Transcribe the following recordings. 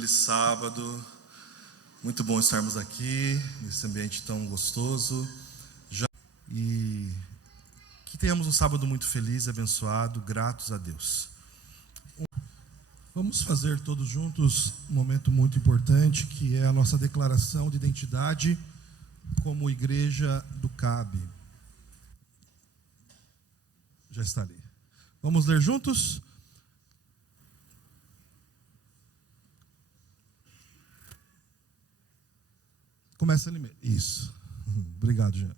feliz sábado. Muito bom estarmos aqui, nesse ambiente tão gostoso. E que tenhamos um sábado muito feliz, abençoado, gratos a Deus. Vamos fazer todos juntos um momento muito importante, que é a nossa declaração de identidade como Igreja do CAB. Já está ali. Vamos ler juntos? Começa ali mesmo. Isso. Obrigado, Jean.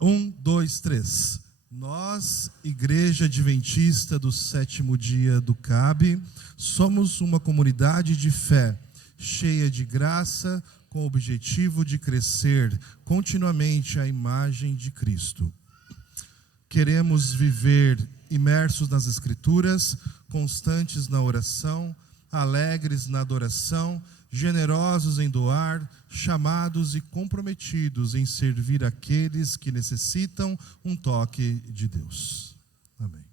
1, 2, 3. Nós, Igreja Adventista do Sétimo Dia do CAB, somos uma comunidade de fé, cheia de graça, com o objetivo de crescer continuamente à imagem de Cristo. Queremos viver imersos nas Escrituras, constantes na oração, alegres na adoração, generosos em doar, chamados e comprometidos em servir aqueles que necessitam um toque de Deus. Amém.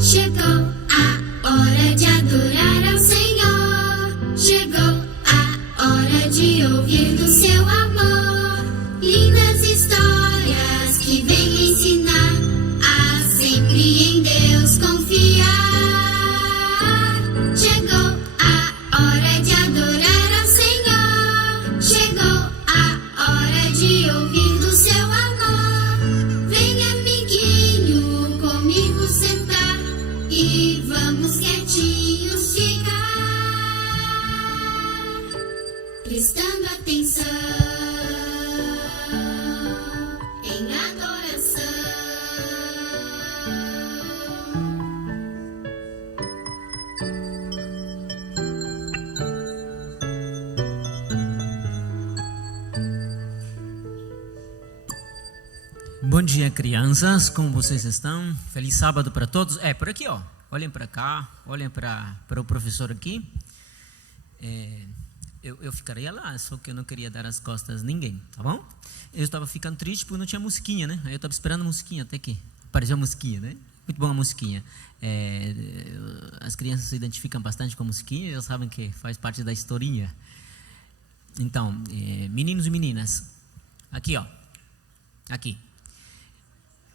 Chegou a hora de adorar ao Senhor. Chegou a hora de ouvir do seu amor lindas histórias que vêm ensinar a sempre em Deus confiar. Chegou a hora de adorar ao Senhor. Chegou a hora de ouvir do seu amor. Vem, amiguinho, comigo sentar e vamos quietinhos ficar, prestando atenção em adoração. Bom dia, crianças, como vocês estão? Feliz sábado para todos. Por aqui, ó. Olhem para cá, olhem para o professor aqui. Eu ficaria lá, só que eu não queria dar as costas a ninguém, tá bom? Eu estava ficando triste porque não tinha musiquinha, né? Eu estava esperando a musiquinha até que apareceu a musiquinha, né? Muito bom a musiquinha. As crianças se identificam bastante com a musiquinha, já sabem que faz parte da historinha. Então, meninos e meninas, aqui, ó. Aqui.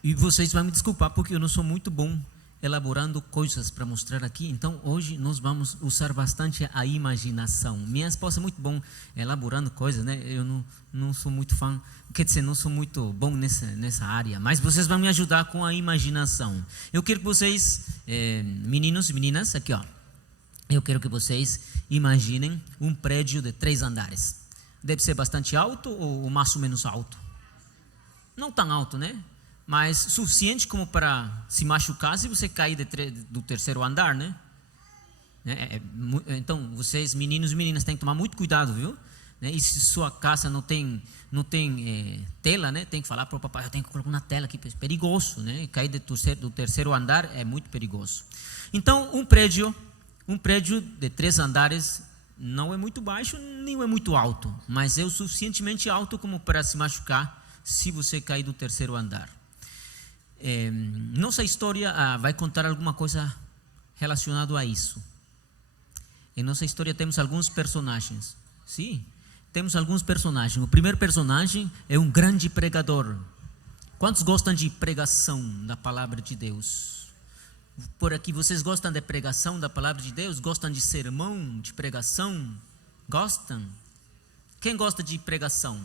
E vocês vão me desculpar porque eu não sou muito bom elaborando coisas para mostrar aqui. Então, hoje nós vamos usar bastante a imaginação. Minha esposa é muito bom elaborando coisas, né? Eu não sou muito fã, quer dizer, não sou muito bom nessa área. Mas vocês vão me ajudar com a imaginação. Eu quero que vocês, meninos e meninas, aqui, ó. Eu quero que vocês imaginem um prédio de 3 andares. Deve ser bastante alto ou mais ou menos alto? Não tão alto, né? Mas suficiente como para se machucar se você cair do 3º andar, né? Então, vocês, meninos e meninas, têm que tomar muito cuidado, viu? E se sua casa não tem tela, né? Tem que falar para o papai, eu tenho que colocar uma tela aqui, é perigoso, né? Cair do 3º andar é muito perigoso. Então, um prédio de 3 andares não é muito baixo, nem é muito alto, mas é o suficientemente alto como para se machucar se você cair do 3º andar. Nossa história vai contar alguma coisa relacionada a isso. Em nossa história temos alguns personagens. Sim, temos alguns personagens. O primeiro personagem é um grande pregador. Quantos gostam de pregação da palavra de Deus? Por aqui, vocês gostam de pregação da palavra de Deus? Gostam de sermão, de pregação? Gostam? Quem gosta de pregação?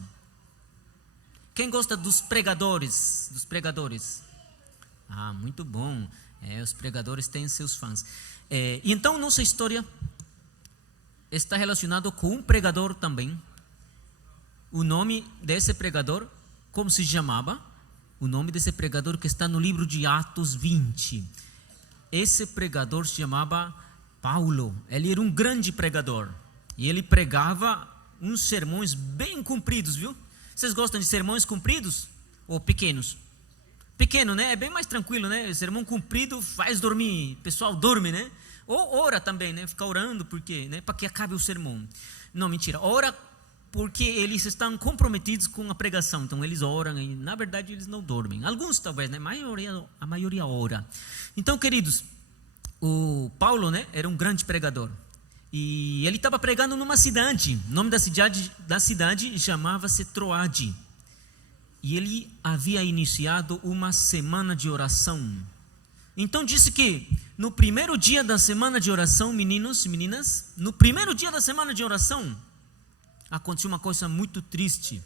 Quem gosta dos pregadores? Muito bom. Os pregadores têm seus fãs. Então, nossa história está relacionada com um pregador também. O nome desse pregador, como se chamava? O nome desse pregador que está no livro de Atos 20. Esse pregador se chamava Paulo. Ele era um grande pregador. E ele pregava uns sermões bem compridos, viu? Vocês gostam de sermões compridos ou pequenos? Pequeno, né? É bem mais tranquilo, né? Sermão comprido faz dormir, o pessoal dorme, né? Ou ora também, né? Fica orando porque, né? Para que acabe o sermão. Não, mentira. Ora porque eles estão comprometidos com a pregação. Então eles oram e na verdade eles não dormem. Alguns talvez, né? A maioria ora. Então, queridos, o Paulo, né, era um grande pregador. E ele estava pregando numa cidade. O nome da cidade chamava-se Troade. E ele havia iniciado uma semana de oração. Então disse que no primeiro dia da semana de oração, meninos e meninas, no primeiro dia da semana de oração, aconteceu uma coisa muito triste.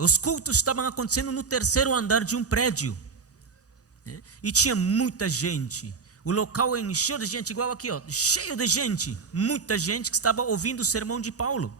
Os cultos estavam acontecendo no terceiro andar de um prédio, né? E tinha muita gente. O local encheu de gente, igual aqui, ó, cheio de gente. Muita gente que estava ouvindo o sermão de Paulo.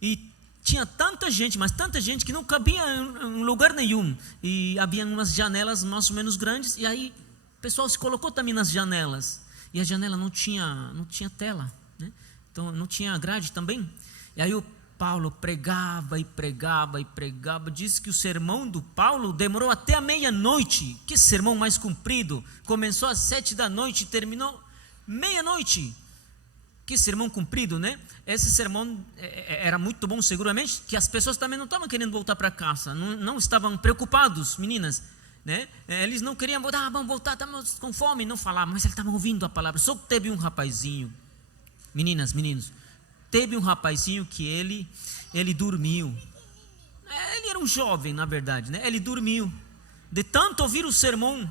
E tinha tanta gente, mas tanta gente que não cabia em lugar nenhum. E havia umas janelas mais ou menos grandes. E aí o pessoal se colocou também nas janelas. E a janela não tinha tela, né? Então não tinha grade também. E aí o Paulo pregava e pregava e pregava. Diz que o sermão do Paulo demorou até a meia-noite. Que sermão mais comprido. Começou às 7 da noite e terminou meia-noite. Que sermão comprido, né? Esse sermão era muito bom, seguramente, que as pessoas também não estavam querendo voltar para casa, não estavam preocupados, meninas, né? Eles não queriam voltar, vamos voltar, estamos com fome, não falavam, mas eles estavam ouvindo a palavra. Só que teve um rapazinho, meninas, meninos, teve um rapazinho que ele dormiu. Ele era um jovem, na verdade, né? Ele dormiu, de tanto ouvir o sermão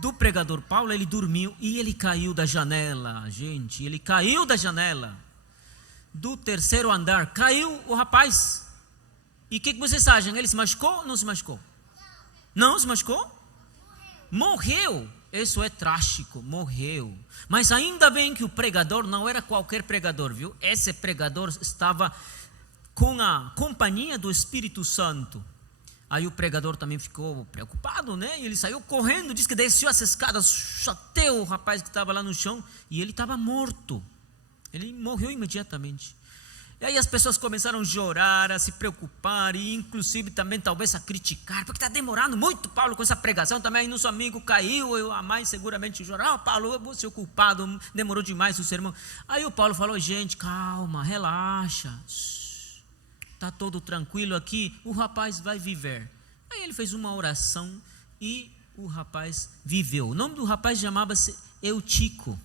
do pregador Paulo, ele dormiu e ele caiu da janela, gente, ele caiu da janela do terceiro andar, caiu o rapaz. E o que vocês acham? Ele se machucou ou não se machucou? Não se machucou? Morreu. Isso é trágico, morreu. Mas ainda bem que o pregador não era qualquer pregador, viu? Esse pregador estava com a companhia do Espírito Santo. Aí o pregador também ficou preocupado, né? E ele saiu correndo, disse que desceu as escadas, chateou o rapaz que estava lá no chão e ele estava morto. Ele morreu imediatamente. E aí as pessoas começaram a chorar, a se preocupar e inclusive também talvez a criticar, porque está demorando muito, Paulo, com essa pregação. Também aí nosso amigo caiu, a mãe seguramente chorou, Paulo, eu vou ser o culpado, demorou demais o sermão. Aí o Paulo falou, gente, calma, relaxa, está todo tranquilo aqui, o rapaz vai viver. Aí ele fez uma oração e o rapaz viveu. O nome do rapaz chamava-se Eutico,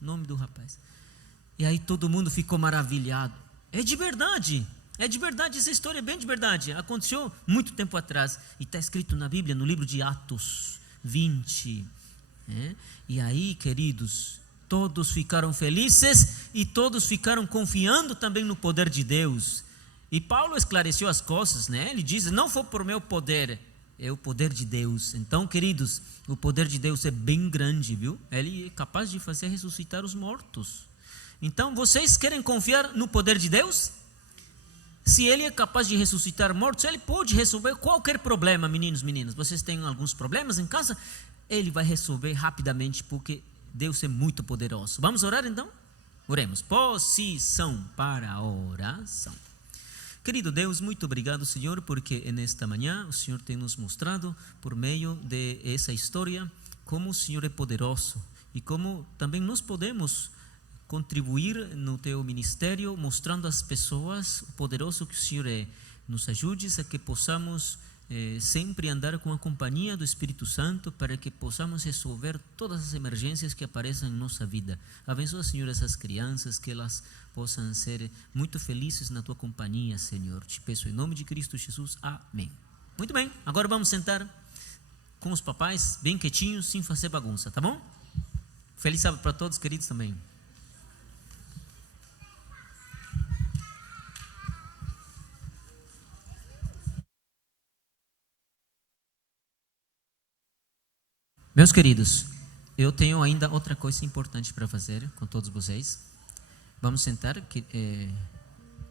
nome do rapaz. E aí todo mundo ficou maravilhado. É de verdade, essa história é bem de verdade. Aconteceu muito tempo atrás e está escrito na Bíblia, no livro de Atos 20. E aí, queridos, todos ficaram felizes e todos ficaram confiando também no poder de Deus. E Paulo esclareceu as coisas, né? Ele diz, não foi por meu poder, é o poder de Deus. Então, queridos, o poder de Deus é bem grande, viu? Ele é capaz de fazer ressuscitar os mortos. Então, vocês querem confiar no poder de Deus? Se Ele é capaz de ressuscitar mortos, Ele pode resolver qualquer problema, meninos, meninas. Vocês têm alguns problemas em casa? Ele vai resolver rapidamente, porque Deus é muito poderoso. Vamos orar então? Oremos. Posição para a oração. Querido Deus, muito obrigado, Senhor, porque nesta manhã o Senhor tem nos mostrado, por meio de essa história, como o Senhor é poderoso e como também nós podemos contribuir no teu ministério, mostrando às pessoas o poderoso que o Senhor é. Nos ajudes a que possamos sempre andar com a companhia do Espírito Santo, para que possamos resolver todas as emergências que apareçam em nossa vida. Abençoa, Senhor, essas crianças, que elas possam ser muito felizes na tua companhia, Senhor. Te peço em nome de Cristo Jesus, amém. Muito bem, agora vamos sentar com os papais, bem quietinhos, sem fazer bagunça, tá bom? Feliz sábado para todos, queridos, também. Meus queridos, eu tenho ainda outra coisa importante para fazer com todos vocês. Vamos sentar,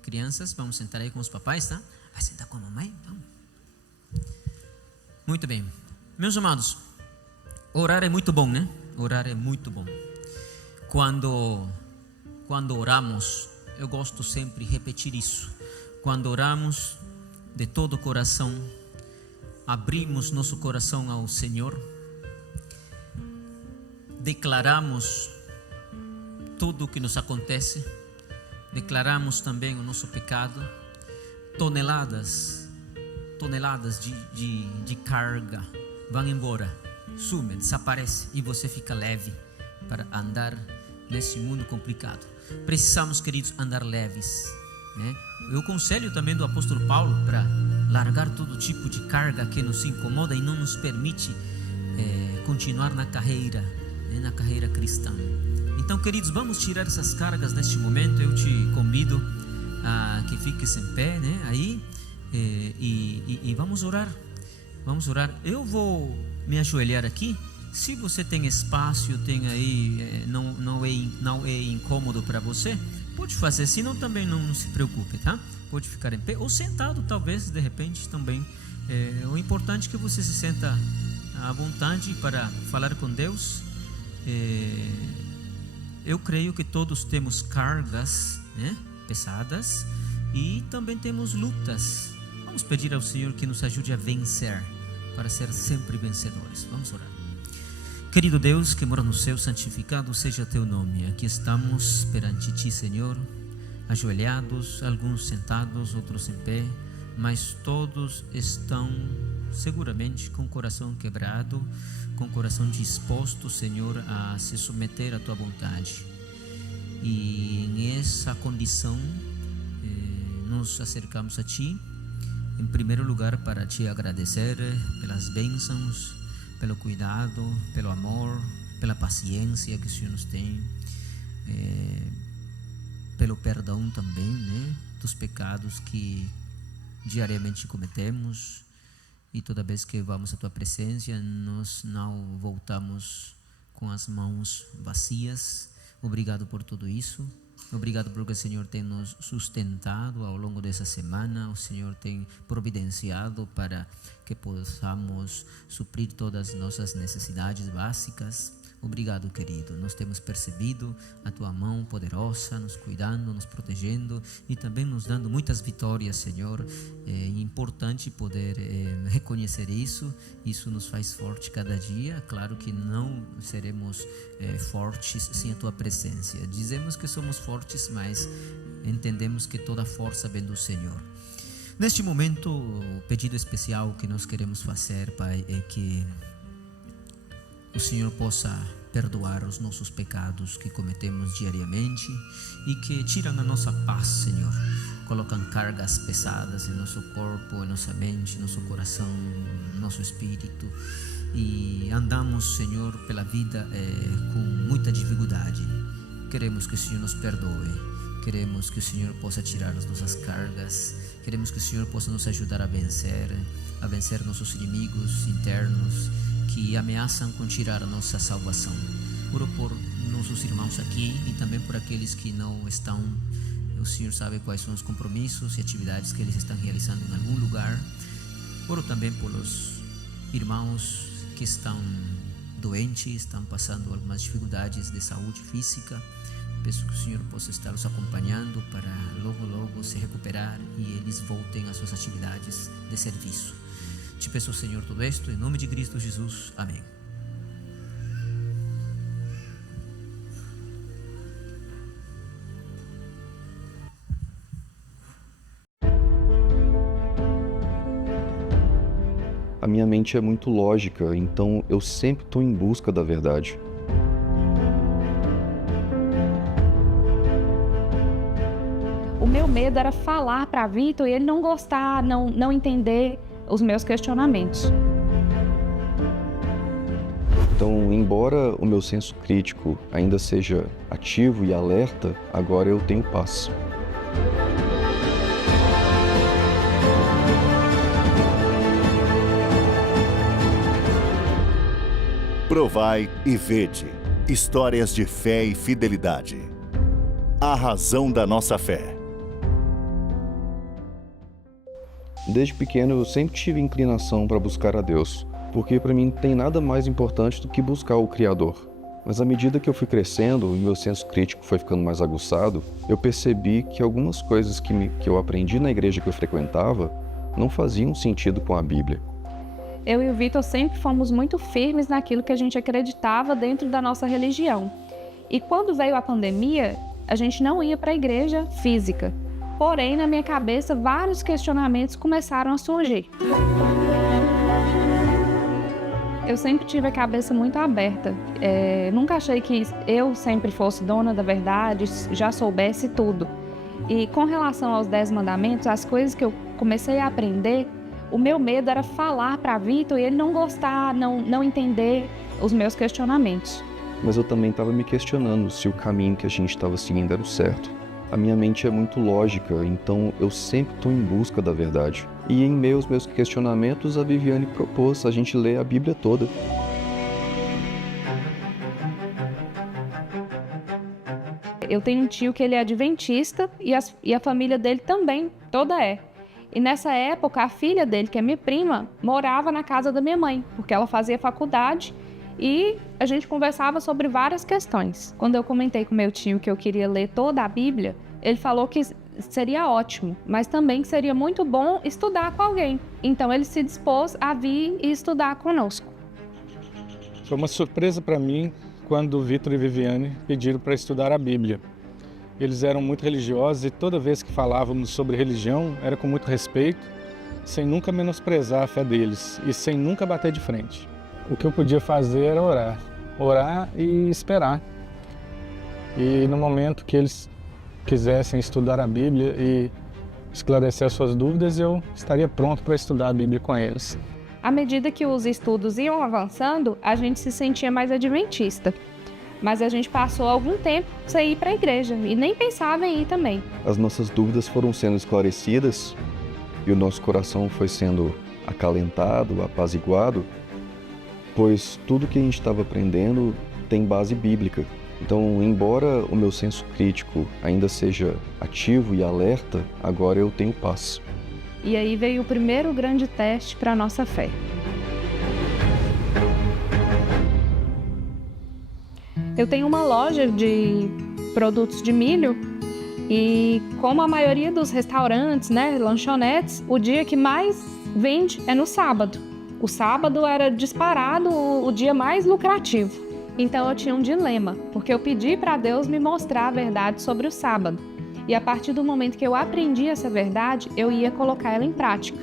crianças, vamos sentar aí com os papais, tá? Vai sentar com a mamãe? Vamos. Muito bem. Meus amados, orar é muito bom, né? Orar é muito bom. Quando oramos, eu gosto sempre de repetir isso. Quando oramos de todo o coração, abrimos nosso coração ao Senhor, declaramos tudo o que nos acontece, declaramos também o nosso pecado, toneladas de carga vão embora, sumem, desaparecem e você fica leve para andar nesse mundo complicado. Precisamos, queridos, andar leves, né? Eu aconselho também do apóstolo Paulo para largar todo tipo de carga que nos incomoda e não nos permite continuar na carreira, né? Na carreira cristã. Então, queridos, vamos tirar essas cargas neste momento. Eu te convido a que fiques em pé, né? Aí e vamos orar. Vamos orar. Eu vou me ajoelhar aqui. Se você tem espaço, tem aí, não é incômodo para você, pode fazer. Se não, também não se preocupe, tá? Pode ficar em pé ou sentado, talvez, de repente também. O importante é que você se senta à vontade para falar com Deus. Eu creio que todos temos cargas, né, pesadas, e também temos lutas. Vamos pedir ao Senhor que nos ajude a vencer, para ser sempre vencedores. Vamos orar. Querido Deus que mora no céu, santificado seja teu nome. Aqui estamos perante ti, Senhor, ajoelhados, alguns sentados, outros em pé, mas todos estão seguramente com o coração quebrado, com o coração disposto, Senhor, a se submeter à tua vontade. E em essa condição nos acercamos a ti, em primeiro lugar para te agradecer pelas bênçãos, pelo cuidado, pelo amor, pela paciência que o Senhor nos tem, pelo perdão também, né, dos pecados que diariamente cometemos. E toda vez que vamos à tua presença, nós não voltamos com as mãos vazias. Obrigado por tudo isso. Obrigado porque o Senhor tem nos sustentado ao longo dessa semana. O Senhor tem providenciado para que possamos suprir todas as nossas necessidades básicas. Obrigado, querido. Nós temos percebido a tua mão poderosa, nos cuidando, nos protegendo e também nos dando muitas vitórias, Senhor. É importante poder reconhecer isso. Isso nos faz forte cada dia. Claro que não seremos fortes sem a tua presença. Dizemos que somos fortes, mas entendemos que toda força vem do Senhor. Neste momento, o pedido especial que nós queremos fazer, Pai, é que o Senhor possa perdoar os nossos pecados que cometemos diariamente e que tiram a nossa paz, Senhor. Colocam cargas pesadas em nosso corpo, em nossa mente, em nosso coração, em nosso espírito. E andamos, Senhor, pela vida com muita dificuldade. Queremos que o Senhor nos perdoe. Queremos que o Senhor possa tirar as nossas cargas. Queremos que o Senhor possa nos ajudar a vencer nossos inimigos internos que ameaçam com tirar a nossa salvação. Oro por nossos irmãos aqui e também por aqueles que não estão. O Senhor sabe quais são os compromissos e atividades que eles estão realizando em algum lugar. Oro também pelos irmãos que estão doentes, estão passando algumas dificuldades de saúde física. Peço que o Senhor possa estar os acompanhando para logo se recuperar e eles voltem às suas atividades de serviço. Te peço, Senhor, tudo isto em nome de Cristo Jesus. Amém. A minha mente é muito lógica, então eu sempre estou em busca da verdade. O meu medo era falar para Vitor e ele não gostar, não entender os meus questionamentos. Então, embora o meu senso crítico ainda seja ativo e alerta, agora eu tenho paz. Provai e vede. Histórias de fé e fidelidade. A razão da nossa fé. Desde pequeno eu sempre tive inclinação para buscar a Deus, porque para mim não tem nada mais importante do que buscar o Criador. Mas à medida que eu fui crescendo e meu senso crítico foi ficando mais aguçado, eu percebi que algumas coisas que eu aprendi na igreja que eu frequentava não faziam sentido com a Bíblia. Eu e o Vitor sempre fomos muito firmes naquilo que a gente acreditava dentro da nossa religião. E quando veio a pandemia, a gente não ia para a igreja física. Porém, na minha cabeça, vários questionamentos começaram a surgir. Eu sempre tive a cabeça muito aberta. Nunca achei que eu sempre fosse dona da verdade, já soubesse tudo. E com relação aos 10 mandamentos, as coisas que eu comecei a aprender, o meu medo era falar para Vitor e ele não gostar, não entender os meus questionamentos. Mas eu também estava me questionando se o caminho que a gente estava seguindo era o certo. A minha mente é muito lógica, então eu sempre estou em busca da verdade. E em meio aos meus questionamentos, a Viviane propôs a gente ler a Bíblia toda. Eu tenho um tio que ele é adventista e a família dele também, toda é. E nessa época, a filha dele, que é minha prima, morava na casa da minha mãe, porque ela fazia faculdade e a gente conversava sobre várias questões. Quando eu comentei com meu tio que eu queria ler toda a Bíblia, ele falou que seria ótimo, mas também que seria muito bom estudar com alguém. Então ele se dispôs a vir e estudar conosco. Foi uma surpresa para mim quando o Vitor e Viviane pediram para estudar a Bíblia. Eles eram muito religiosos e toda vez que falávamos sobre religião era com muito respeito, sem nunca menosprezar a fé deles e sem nunca bater de frente. O que eu podia fazer era orar e esperar. E no momento que eles quisessem estudar a Bíblia e esclarecer as suas dúvidas, eu estaria pronto para estudar a Bíblia com eles. À medida que os estudos iam avançando, a gente se sentia mais adventista. Mas a gente passou algum tempo sem ir para a igreja e nem pensava em ir também. As nossas dúvidas foram sendo esclarecidas e o nosso coração foi sendo acalentado, apaziguado, pois tudo que a gente estava aprendendo tem base bíblica. Então, embora o meu senso crítico ainda seja ativo e alerta, agora eu tenho paz. E aí veio o primeiro grande teste para a nossa fé. Eu tenho uma loja de produtos de milho e, como a maioria dos restaurantes, lanchonetes, o dia que mais vende é no sábado. O sábado era disparado o dia mais lucrativo. Então eu tinha um dilema, porque eu pedi para Deus me mostrar a verdade sobre o sábado. E a partir do momento que eu aprendi essa verdade, eu ia colocar ela em prática.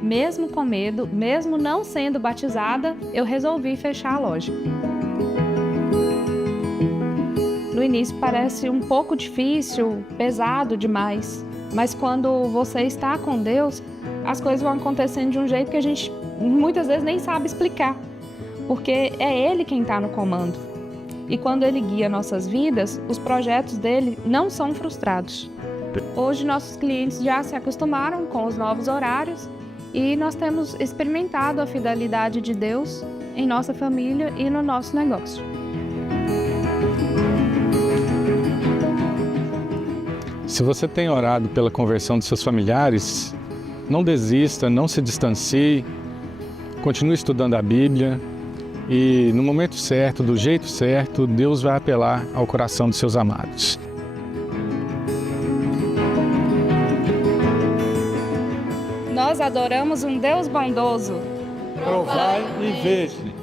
Mesmo com medo, mesmo não sendo batizada, eu resolvi fechar a loja. No início parece um pouco difícil, pesado demais, mas quando você está com Deus, as coisas vão acontecendo de um jeito que a gente muitas vezes nem sabe explicar, porque é Ele quem está no comando. E quando Ele guia nossas vidas, os projetos dele não são frustrados. Hoje nossos clientes já se acostumaram com os novos horários e nós temos experimentado a fidelidade de Deus em nossa família e no nosso negócio. Se você tem orado pela conversão de seus familiares, não desista, não se distancie, continue estudando a Bíblia e no momento certo, do jeito certo, Deus vai apelar ao coração de seus amados. Nós adoramos um Deus bondoso. Provai e vede.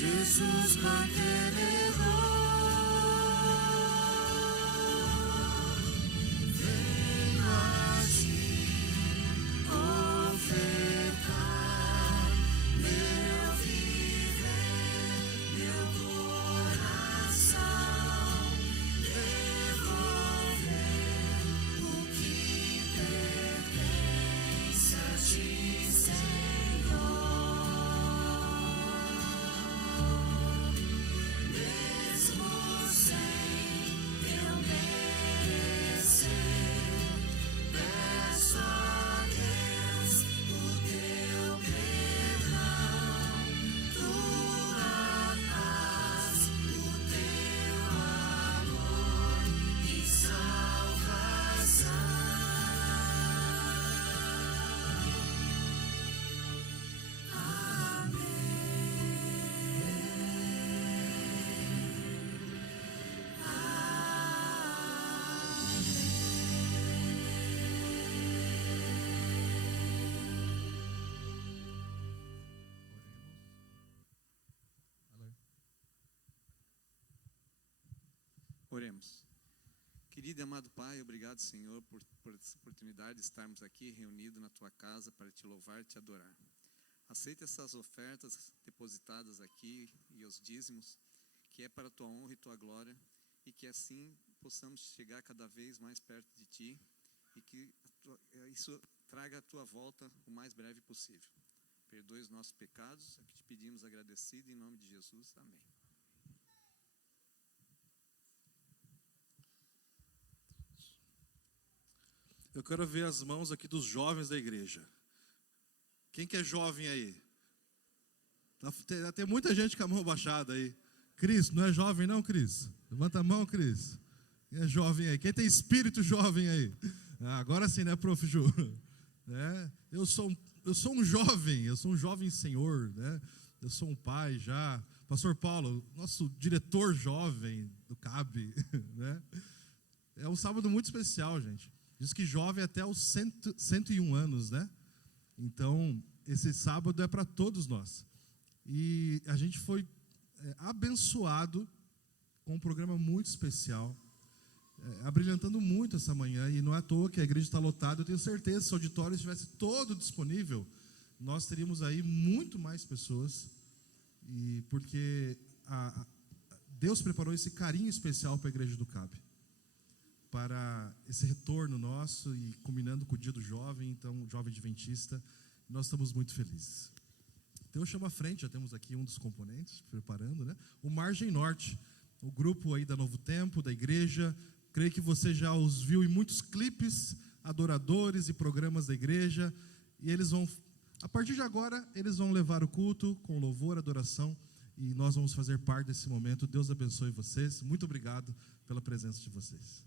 Jesus manterrò. Oremos. Querido e amado Pai, obrigado, Senhor, por essa oportunidade de estarmos aqui reunidos na Tua casa para Te louvar e Te adorar. Aceita essas ofertas depositadas aqui e os dízimos, que é para a Tua honra e Tua glória, e que assim possamos chegar cada vez mais perto de Ti, e que isso traga a Tua volta o mais breve possível. Perdoe os nossos pecados, é que Te pedimos agradecido, em nome de Jesus. Amém. Eu quero ver as mãos aqui dos jovens da igreja. Quem que é jovem aí? Tem muita gente com a mão baixada aí. Cris, não é jovem não, Cris? Levanta a mão, Cris. Quem é jovem aí? Quem tem espírito jovem aí? Agora sim, né, prof. Ju? Eu sou um jovem senhor, né? Eu sou um pai já. Pastor Paulo, nosso diretor jovem do CAB, né? É um sábado muito especial, gente. Diz que jovem até os 101 anos, né? Então, esse sábado é para todos nós. E a gente foi abençoado com um programa muito especial, abrilhantando muito essa manhã. E não é à toa que a igreja está lotada. Eu tenho certeza que se o auditório estivesse todo disponível, nós teríamos aí muito mais pessoas. E porque Deus preparou esse carinho especial para a igreja do CAB, para esse retorno nosso, e combinando com o dia do jovem, então, jovem adventista, nós estamos muito felizes. Então eu chamo à frente, já temos aqui um dos componentes, preparando, né? O Margem Norte, o grupo aí da Novo Tempo, da igreja. Creio que você já os viu em muitos clipes, adoradores e programas da igreja, e eles vão, a partir de agora, eles vão levar o culto com louvor, adoração, e nós vamos fazer parte desse momento. Deus abençoe vocês, muito obrigado pela presença de vocês.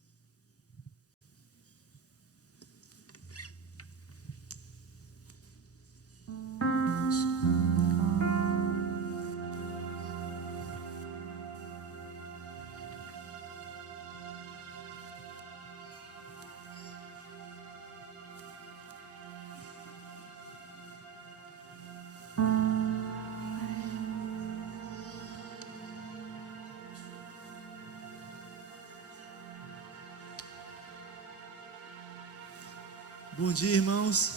Bom dia, irmãos.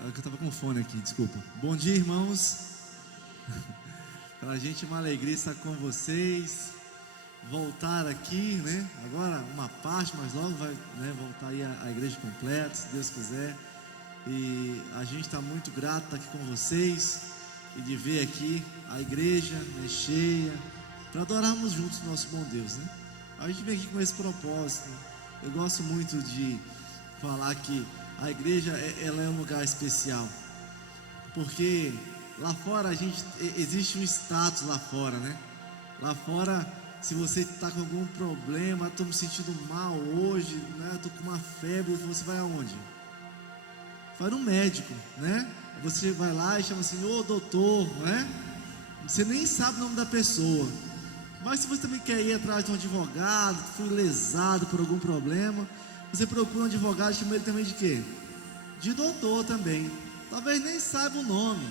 Eu estava com fone aqui, desculpa. Bom dia, irmãos. Para a gente é uma alegria estar com vocês. Voltar aqui, né? Agora uma parte, mas logo vai, né, voltar aí a igreja completa, se Deus quiser. E a gente está muito grato de estar aqui com vocês e de ver aqui a igreja, né, cheia, para adorarmos juntos o nosso bom Deus, né? A gente vem aqui com esse propósito, né? Eu gosto muito de falar que a igreja ela é um lugar especial, porque lá fora existe um status lá fora, né? Lá fora, se você está com algum problema, estou me sentindo mal hoje, né? Estou com uma febre, você vai aonde? Vai no médico, né? Você vai lá e chama assim, ô doutor, né? Você nem sabe o nome da pessoa. Mas se você também quer ir atrás de um advogado, foi lesado por algum problema, você procura um advogado e chama ele também de quê? De doutor também. Talvez nem saiba o nome.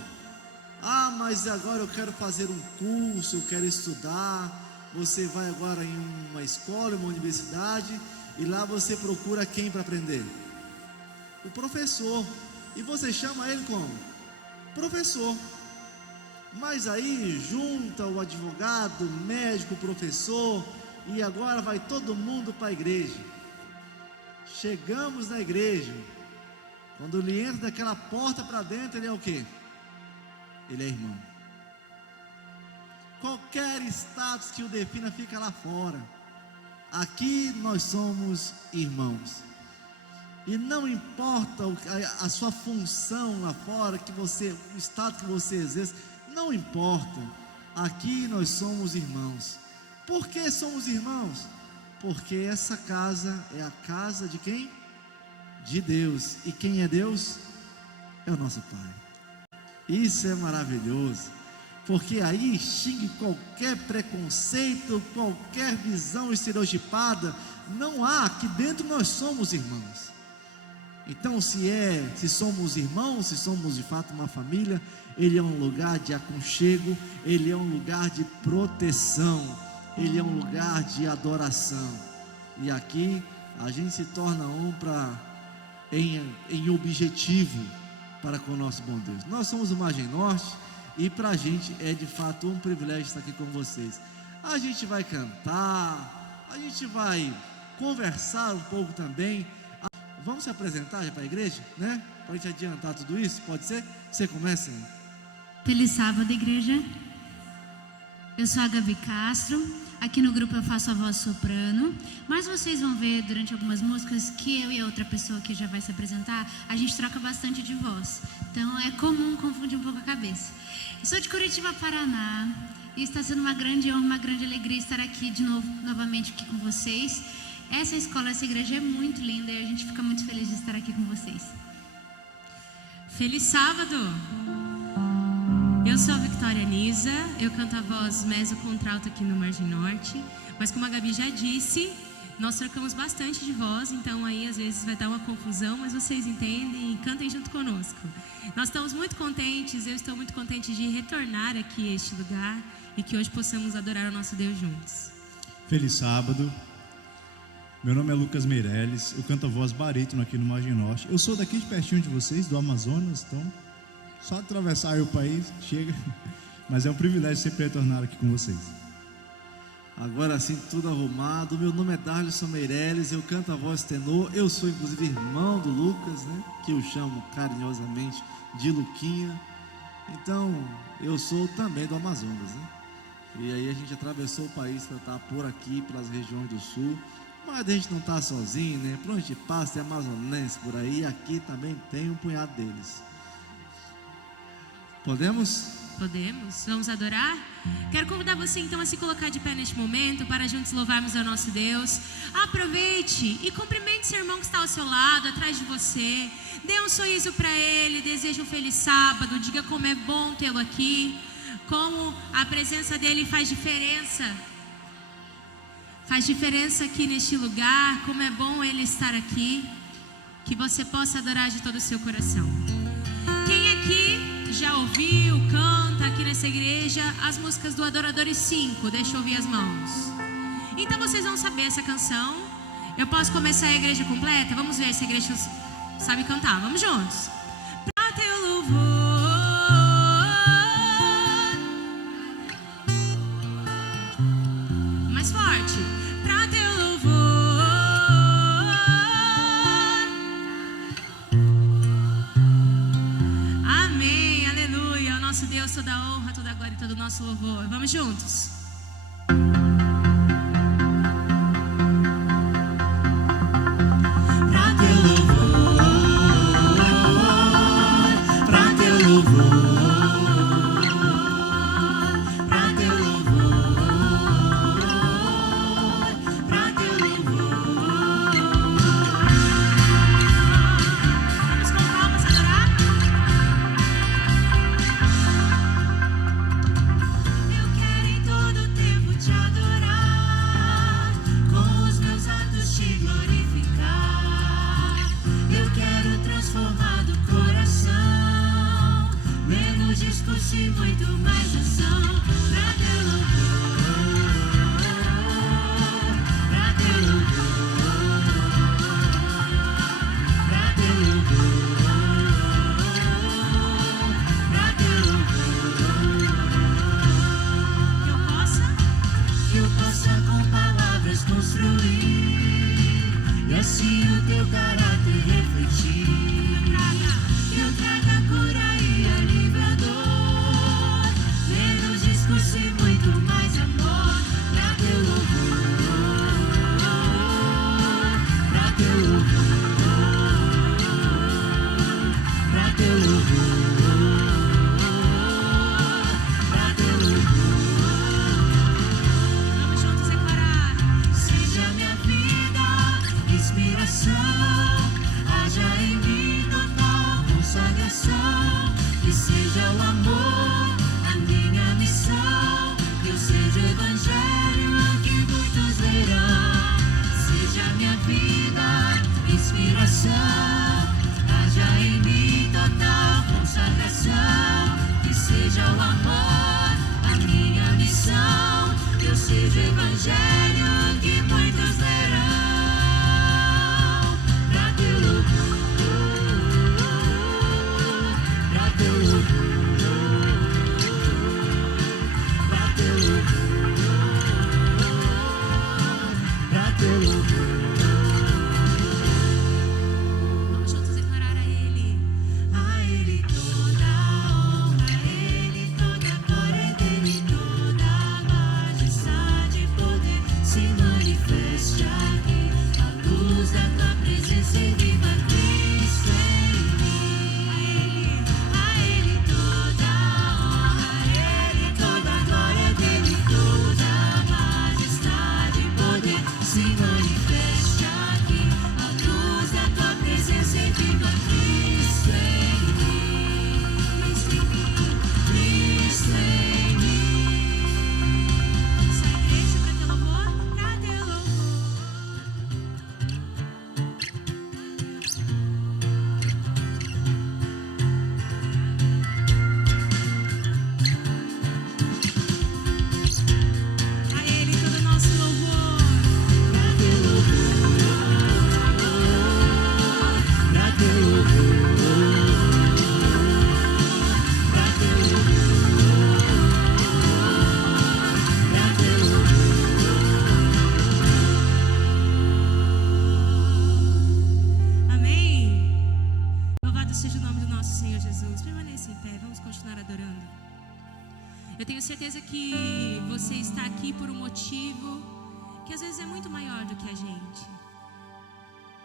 Ah, mas agora eu quero fazer um curso, eu quero estudar. Você vai agora em uma escola, uma universidade, e lá você procura quem para aprender? O professor. E você chama ele como? Professor. Mas aí junta o advogado, o médico, o professor, e agora vai todo mundo para a igreja. Chegamos na igreja, quando ele entra daquela porta para dentro, ele é o quê? Ele é irmão. Qualquer status que o defina fica lá fora. Aqui nós somos irmãos. E não importa a sua função lá fora, o status que você exerce, não importa, aqui nós somos irmãos. Por que somos irmãos? Porque essa casa é a casa de quem? De Deus. E quem é Deus? É o nosso Pai. Isso é maravilhoso, porque aí extingue qualquer preconceito, qualquer visão estereotipada. Não há, aqui dentro nós somos irmãos. Então se somos irmãos, se somos de fato uma família, ele é um lugar de aconchego, ele é um lugar de proteção. ele é um lugar de adoração. E aqui a gente se torna em objetivo para com o nosso bom Deus. Nós somos o Margem Norte e para a gente é de fato um privilégio estar aqui com vocês. A gente vai cantar, a gente vai conversar um pouco também. Vamos se apresentar já para a igreja, né? Para a gente adiantar tudo isso, pode ser? Você começa? Feliz sábado, igreja. Eu sou a Gabi Castro. Aqui no grupo eu faço a voz soprano. Mas vocês vão ver durante algumas músicas que eu e a outra pessoa que já vai se apresentar, a gente troca bastante de voz. Então é comum confundir um pouco a cabeça. Eu sou de Curitiba, Paraná. E está sendo uma grande honra, uma grande alegria estar aqui de novo, novamente aqui com vocês. Essa escola, essa igreja é muito linda e a gente fica muito feliz de estar aqui com vocês. Feliz sábado! Eu sou a Victoria Nisa, eu canto a voz meso-contralto aqui no Margem Norte, mas como a Gabi já disse, nós trocamos bastante de voz, então aí às vezes vai dar uma confusão, mas vocês entendem e cantem junto conosco. Nós estamos muito contentes, eu estou muito contente de retornar aqui a este lugar e que hoje possamos adorar o nosso Deus juntos. Feliz sábado! Meu nome é Lucas Meirelles, eu canto a voz barítono aqui no Margem Norte. Eu sou daqui de pertinho de vocês, do Amazonas, então só atravessar aí o país, chega. Mas é um privilégio sempre retornar aqui com vocês. Agora sim, tudo arrumado. Meu nome é Darlison Meirelles, eu canto a voz tenor. Eu sou inclusive irmão do Lucas, né? Que eu chamo carinhosamente de Luquinha. Então, eu sou também do Amazonas, né? E aí a gente atravessou o país para estar por aqui, pelas regiões do sul. Mas a gente não está sozinho, né? Por onde a gente passa, tem amazonense por aí, e aqui também tem um punhado deles. Podemos? Podemos? Vamos adorar? Quero convidar você então a se colocar de pé neste momento para juntos louvarmos ao nosso Deus. Aproveite e cumprimente seu irmão que está ao seu lado, atrás de você. Dê um sorriso para ele, deseje um feliz sábado, diga como é bom tê-lo aqui, como a presença dele faz diferença. Faz diferença aqui neste lugar, como é bom ele estar aqui, que você possa adorar de todo o seu coração. Quem aqui já ouviu, canta aqui nessa igreja as músicas do Adoradores 5? Deixa eu ouvir as mãos. Então vocês vão saber essa canção. Eu posso começar a igreja completa? Vamos ver se a igreja sabe cantar. Vamos juntos. Pra teu louvor. Mais forte. Pra teu louvor. Amém, aleluia. O nosso Deus, toda a honra, toda a glória e todo o nosso louvor. Vamos juntos. Pra teu louvor, pra teu louvor. E muito mais ação pra teu louvor, pra teu louvor, pra teu louvor, pra teu louvor. Que eu possa com palavras construir e assim o teu caráter refletir. Que eu traga cura e alívio à dor. Muito o evangelho que muitos lerão. Pra teu louvor, pra teu louvor, pra teu louvor, pra teu louvor. Vamos juntos declarar a Ele. A Ele toda a honra, a Ele toda a glória, dele toda a majestade e poder. Se manifeste aqui a luz da tua presença e viva Cristo em mim. A Ele toda a honra, a Ele toda a glória, dele toda a majestade e poder. Se manifeste aqui a luz da tua presença e viva Cristo em mim. Cristo em mim, Cristo em mim. Essa igreja pra teu louvor, pra teu louvor. A Ele todo o nosso louvor. Pra teu louvor, pra teu louvor, pra teu Amém. Louvado seja o nome do nosso Senhor Jesus. Permaneça em pé, vamos continuar adorando. Eu tenho certeza que você está aqui por um motivo que às vezes é muito maior do que a gente.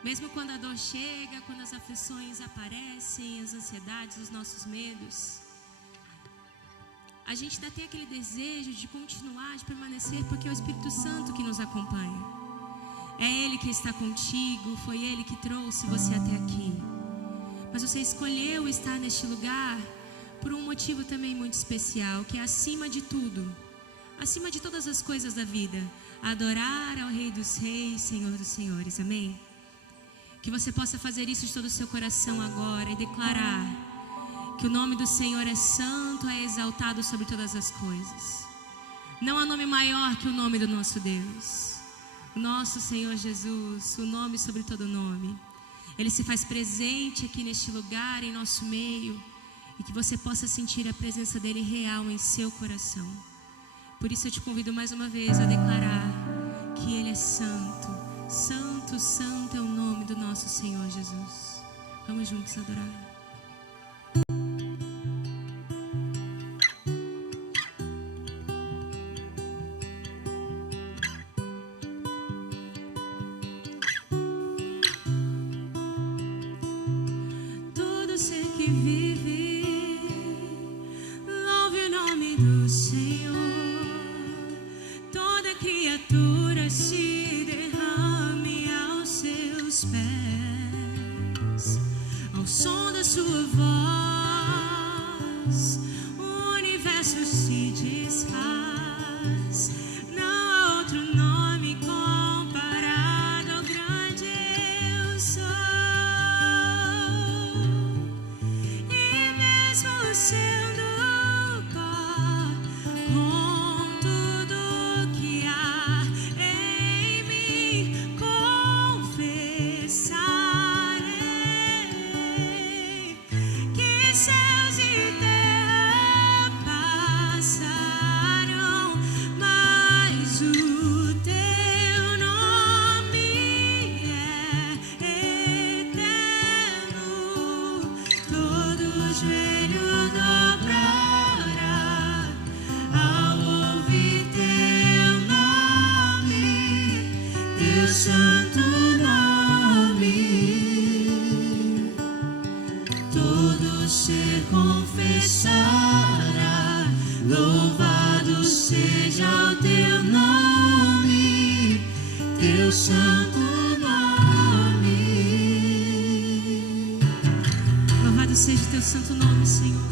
Mesmo quando a dor chega, quando as aflições aparecem, as ansiedades, os nossos medos, a gente ainda tem aquele desejo de continuar, de permanecer, porque é o Espírito Santo que nos acompanha. É Ele que está contigo, foi Ele que trouxe você até aqui. Mas você escolheu estar neste lugar por um motivo também muito especial, que é acima de tudo, acima de todas as coisas da vida, adorar ao Rei dos Reis, Senhor dos Senhores. Amém? Que você possa fazer isso de todo o seu coração agora e declarar que o nome do Senhor é santo, é exaltado sobre todas as coisas. Não há nome maior que o nome do nosso Deus, o nosso Senhor Jesus, o nome sobre todo nome. Ele se faz presente aqui neste lugar, em nosso meio, e que você possa sentir a presença dele real em seu coração. Por isso eu te convido mais uma vez a declarar que ele é santo. Santo, santo é o nome do nosso Senhor Jesus. Vamos juntos adorar. todo ser que vive, louve o nome do Senhor. Toda criatura se derrame aos seus pés, ao som da sua voz, o universo se desfaz. Não há outro nome comparado ao grande eu sou. E mesmo sendo pó, com tudo que há em mim, confessarei que céus e terra passarão, mas o teu nome é eterno. Todo joelho dobrará ao ouvir teu nome, teu santo nome. Todo ser confessará, louvado seja o teu nome, teu santo nome. Louvado seja o teu santo nome, Senhor.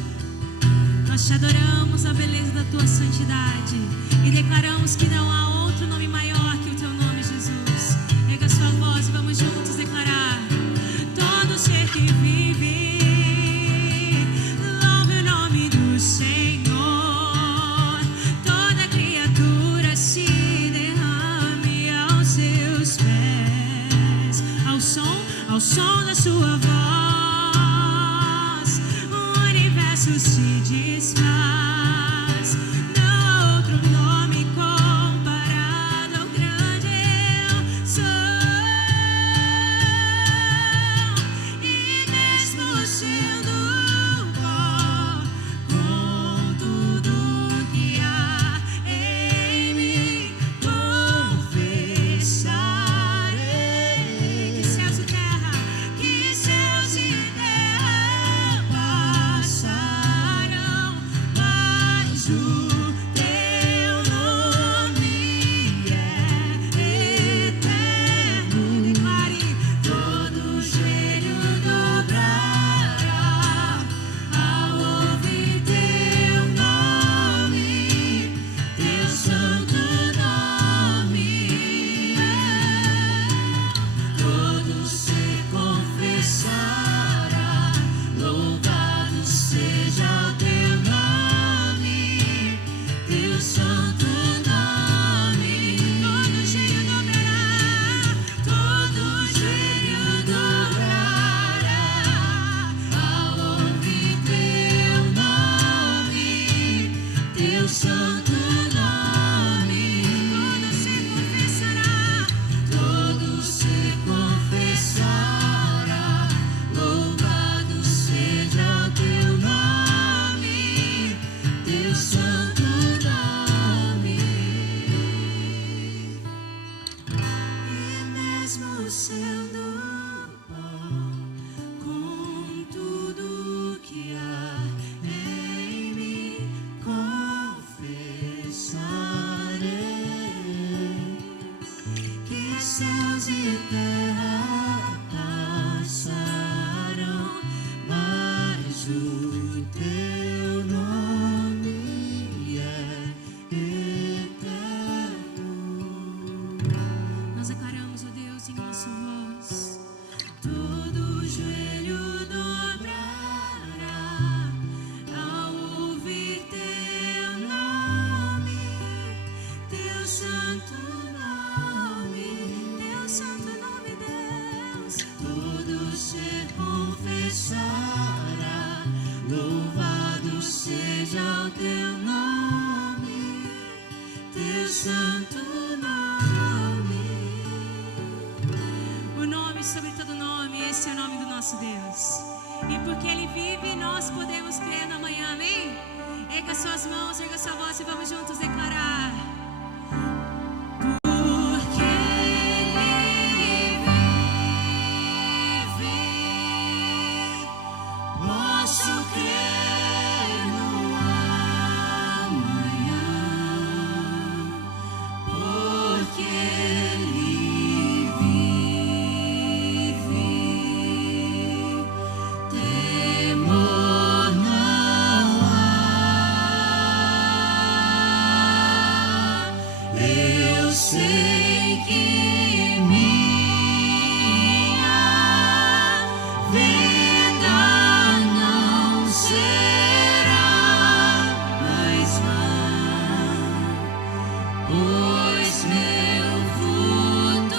Nós te adoramos a beleza da tua santidade e declaramos que não há outro nome maior que o teu nome, Jesus. Erga sua voz e vamos juntos declarar. Todo ser que vive, louve o nome do Senhor. Toda criatura se isso se desfaz. Não há outro nome comparado ao grande eu sou. E mesmo sendo pó, com tudo que há em mim, confessarei que céus e terra passarão, mas o teu nome é eterno. Declare: todo joelho dobrará ao ouvir teu nome, teu santo nome. Todo ser confessará, louvado seja o teu nome, teu santo nome. Todo joelho dobrará ao ouvir teu nome, teu santo nome. Todo ser confessará, louvado seja o teu nome, teu santo nome. E mesmo sendo pó, com tudo que há em mim, confessarei que céus e terra passarão, mas o teu nome é eterno. Nós declaramos, ó Deus, em nossa voz: todo joelho dobrará ao ouvir teu nome, teu santo nome, Deus. Todo ser confessará, louvado seja o teu nome, teu santo nome. O nome sobre todo nome, esse é o nome do nosso Deus. E porque Ele vive, nós podemos crer no amanhã, amém? Erga suas mãos, erga sua voz e vamos juntos declarar. Porque Ele vive, posso crer no amanhã. Porque Ele vive, temor não há. Eu sei que minha vida não será mais vã, pois meu futuro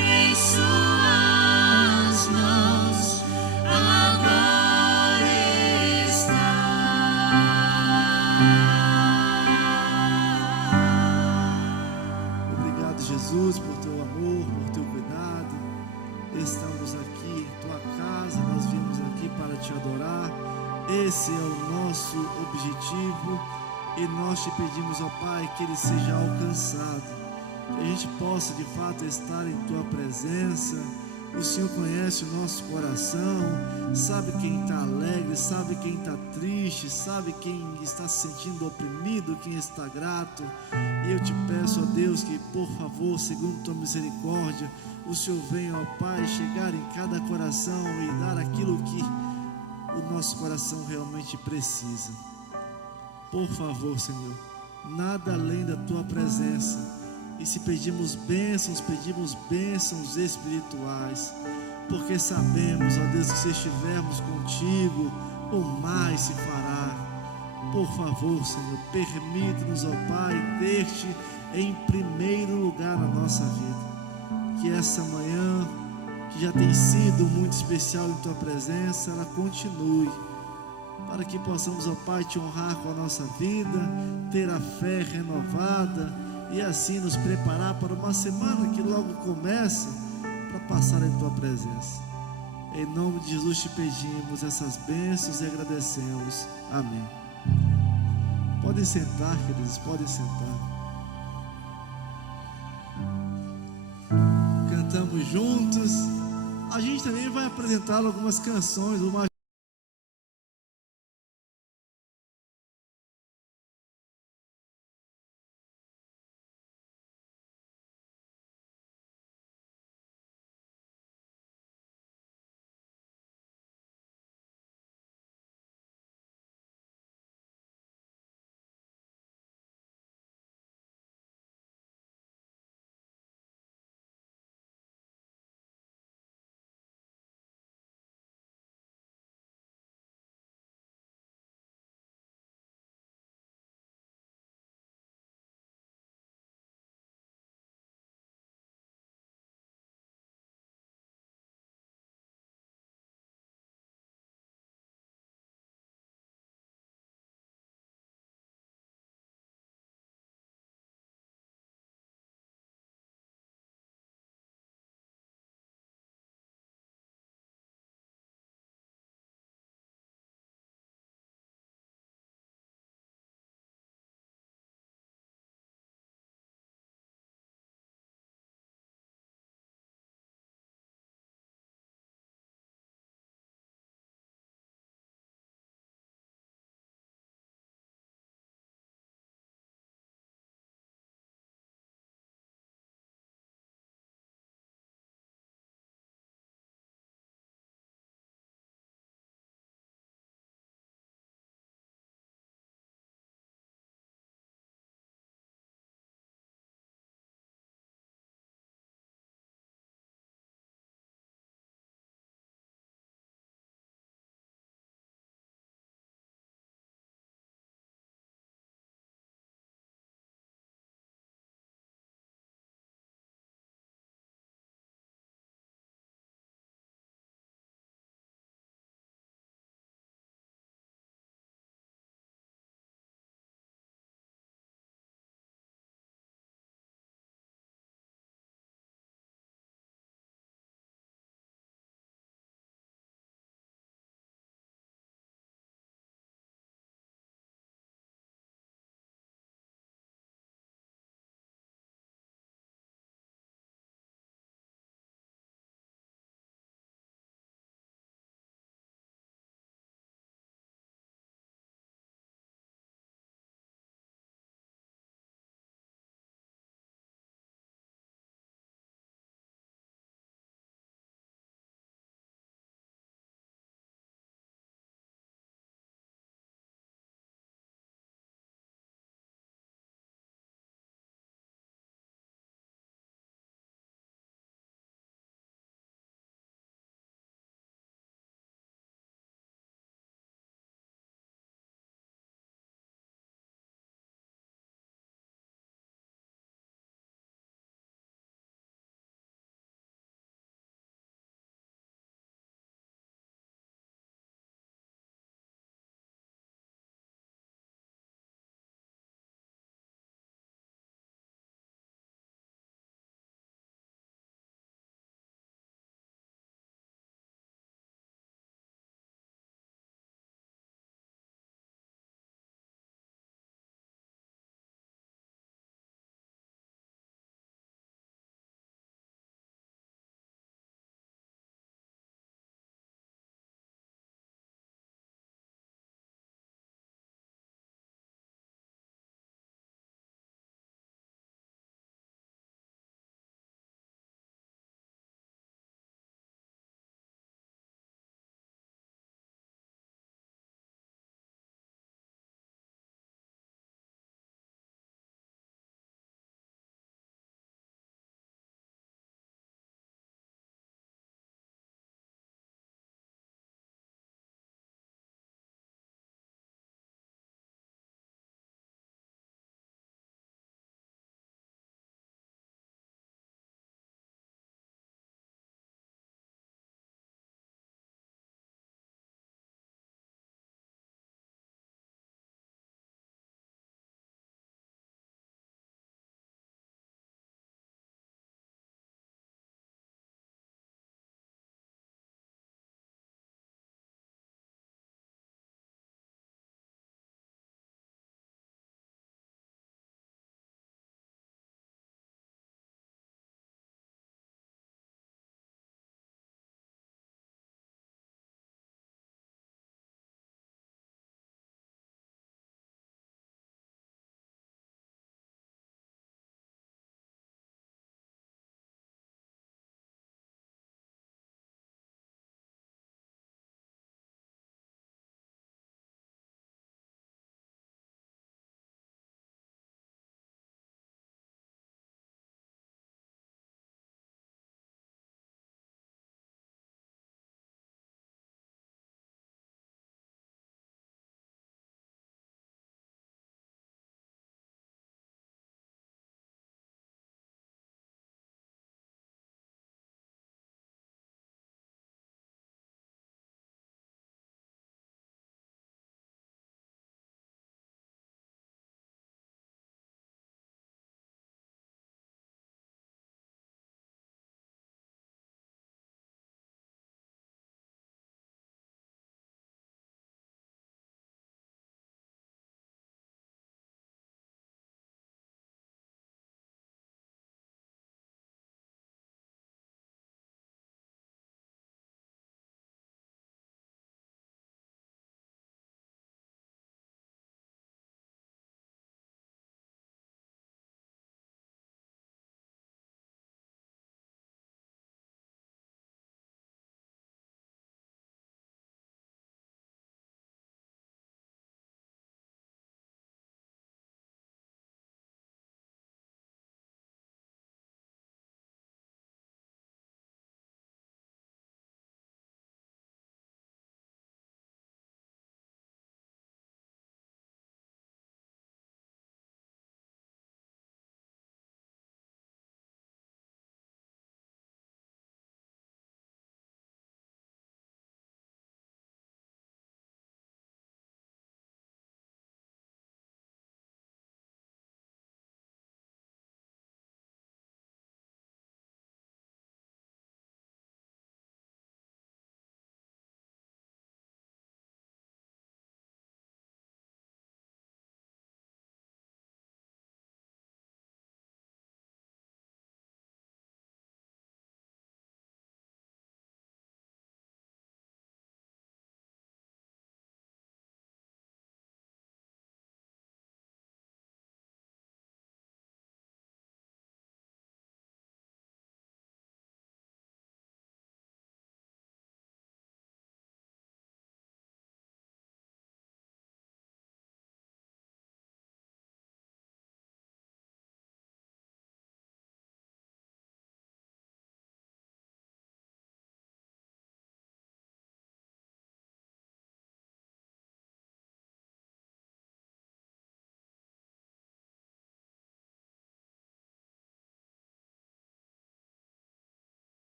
em suas mãos agora está. Obrigado, Jesus, por teu amor, por teu cuidado. Estamos aqui em tua casa, nós viemos aqui para te adorar. Esse é o nosso objetivo e nós te pedimos, ó Pai, que ele seja alcançado, que a gente possa de fato estar em tua presença. O Senhor conhece o nosso coração, sabe quem está alegre, sabe quem está triste, sabe quem está se sentindo oprimido, quem está grato. E eu te peço, ó Deus, que por favor, segundo tua misericórdia, o Senhor venha, ó Pai, chegar em cada coração e dar aquilo que o nosso coração realmente precisa. Por favor, Senhor, nada além da tua presença. E se pedimos bênçãos espirituais, porque sabemos, ó Deus, que se estivermos contigo, o mais se fará. Por favor, Senhor, permite-nos, ó Pai, ter-te em primeiro lugar na nossa vida. Que essa manhã, que já tem sido muito especial em tua presença, ela continue. para que possamos, ó Pai, te honrar com a nossa vida, ter a fé renovada e assim nos preparar para uma semana que logo começa, para passar em tua presença. Em nome de Jesus te pedimos essas bênçãos e agradecemos. Amém. Podem sentar, queridos, podem sentar. Cantamos juntos. A gente também vai apresentar algumas canções, uma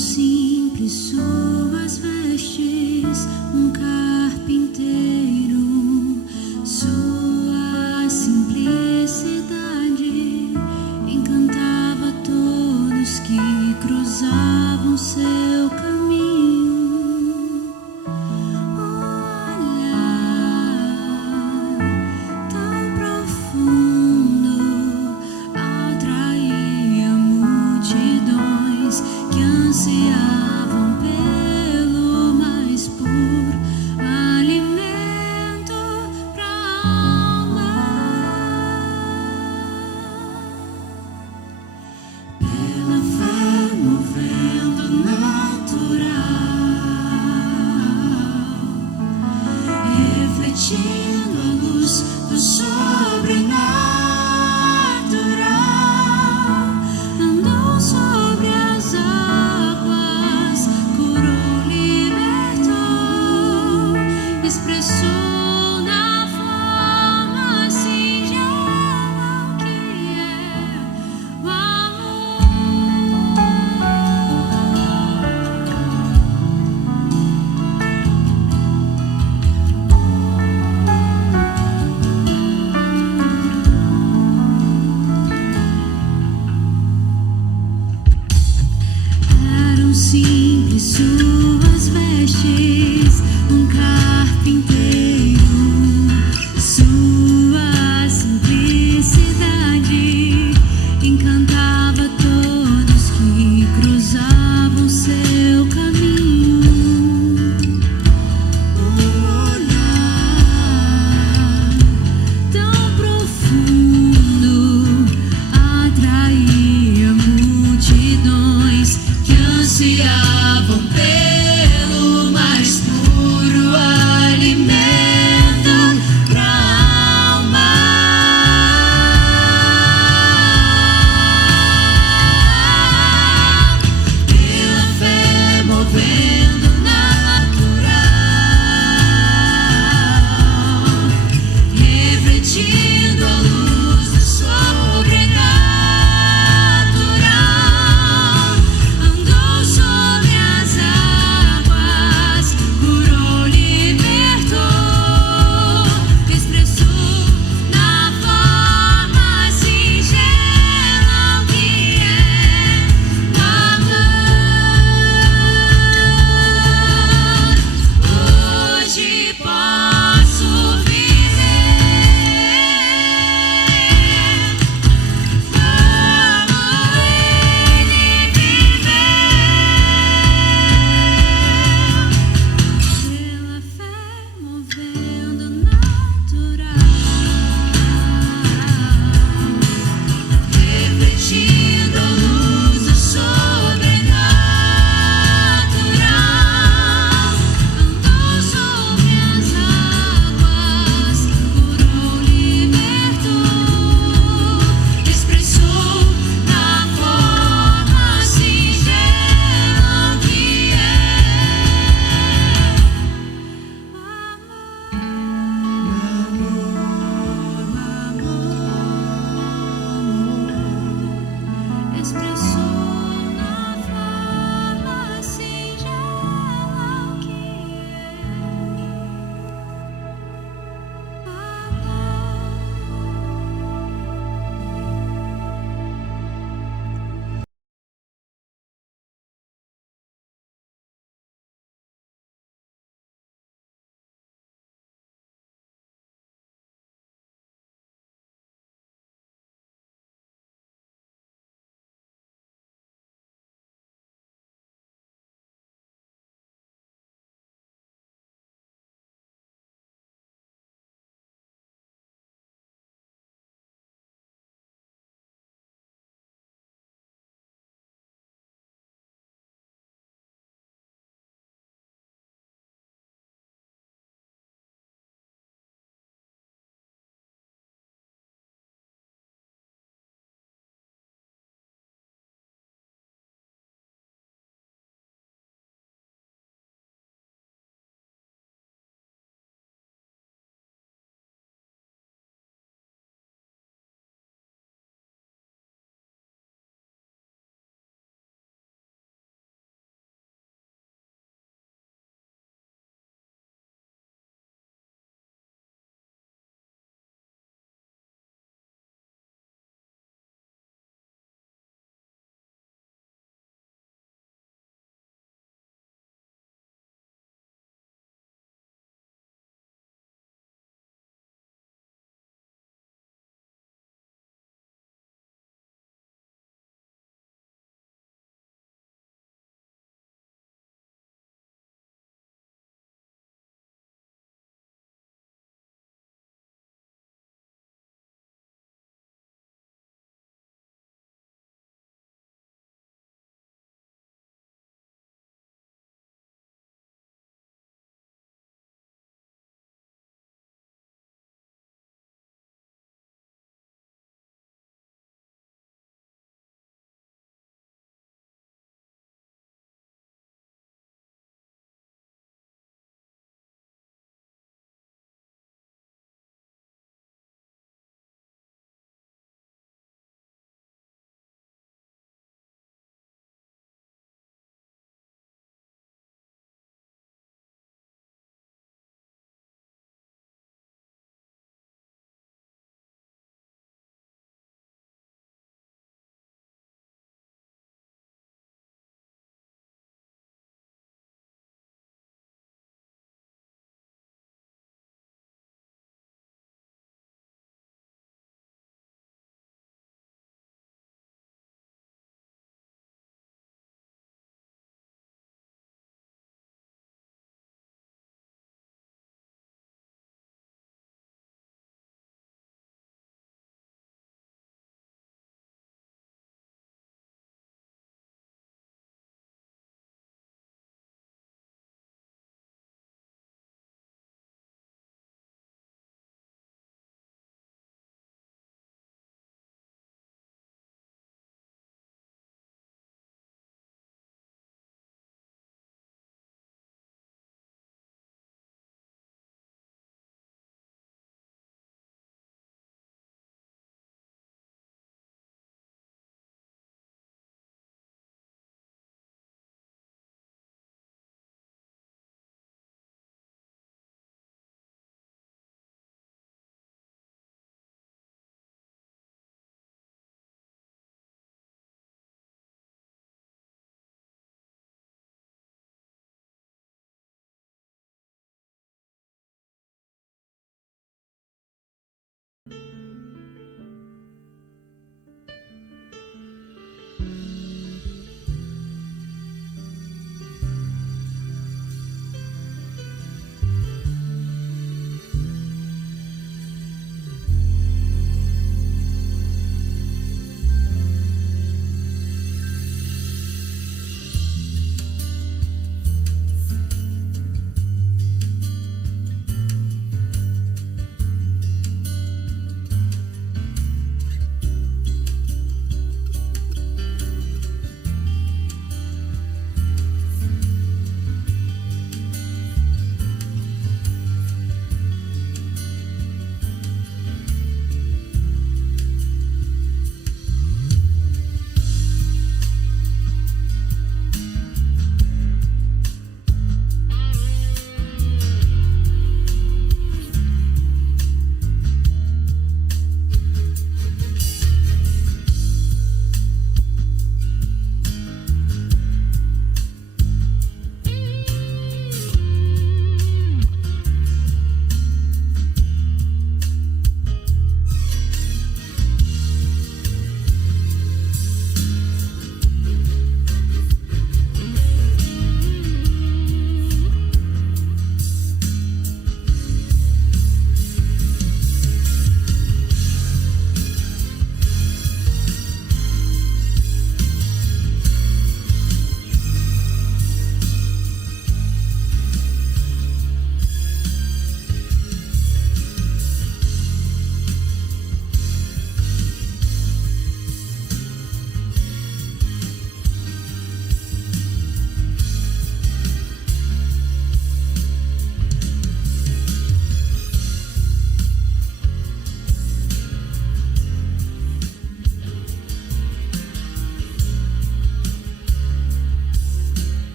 simples suas vestes, um carpinteiro, sua simplicidade encantava todos que cruzavam seu caminho. Olhar tão profundo atraía multidões que ansiavam pelo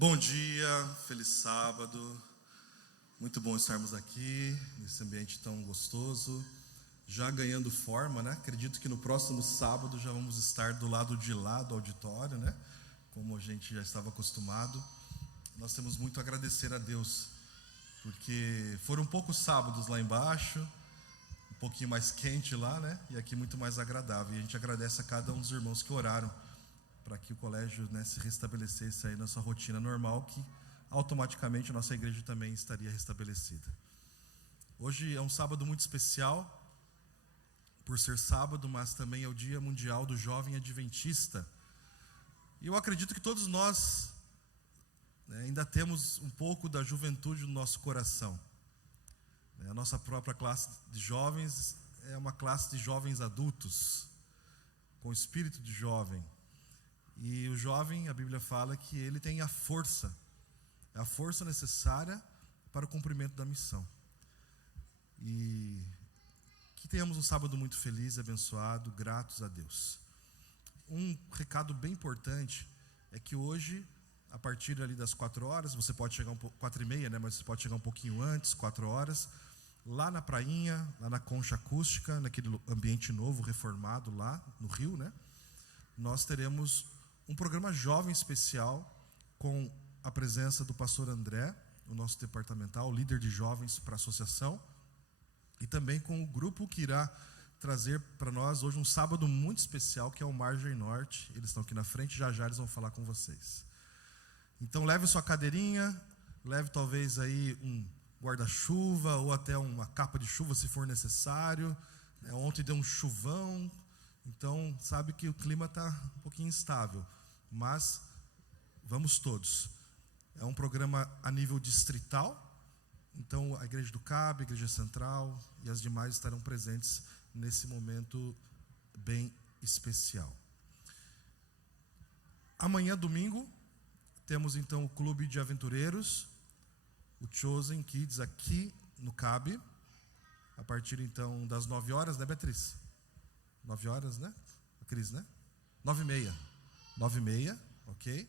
Bom dia, feliz sábado. Muito bom estarmos aqui, nesse ambiente tão gostoso, já ganhando forma, né? Acredito que no próximo sábado já vamos estar do lado de lá do auditório, né? Como a gente já estava acostumado. Nós temos muito a agradecer a Deus, porque foram poucos sábados lá embaixo, um pouquinho mais quente lá, né? E aqui muito mais agradável. E a gente agradece a cada um dos irmãos que oraram para que o colégio, né, se restabelecesse aí na sua rotina normal, que automaticamente a nossa igreja também estaria restabelecida. Hoje é um sábado muito especial, por ser sábado, mas também é o Dia Mundial do Jovem Adventista. E eu acredito que todos nós, né, ainda temos um pouco da juventude no nosso coração. A nossa própria classe de jovens é uma classe de jovens adultos, com espírito de jovem. E o jovem, a Bíblia fala que ele tem a força necessária para o cumprimento da missão. E que tenhamos um sábado muito feliz, abençoado, gratos a Deus. Um recado bem importante é que hoje, a partir ali das 4 horas, você pode chegar 4h30, né? Mas você pode chegar um pouquinho antes, 4 horas, lá na prainha, lá na concha acústica, naquele ambiente novo, reformado lá no Rio, né? Nós teremos um programa jovem especial com a presença do pastor André, o nosso departamental, líder de jovens para a associação, e também com o grupo que irá trazer para nós hoje um sábado muito especial, que é o Margem Norte. Eles estão aqui na frente, já eles vão falar com vocês. Então leve sua cadeirinha, leve talvez aí um guarda-chuva ou até uma capa de chuva se for necessário. Ontem deu um chuvão, então sabe que o clima está um pouquinho instável, mas vamos todos. É um programa a nível distrital, então a Igreja do CAB, a Igreja Central e as demais estarão presentes nesse momento bem especial. Amanhã, domingo, temos então o Clube de Aventureiros, o Chosen Kids aqui no CAB, a partir então das 9 horas, né, Beatriz? 9 horas, né? A Cris, né? 9h30. 9h30, ok?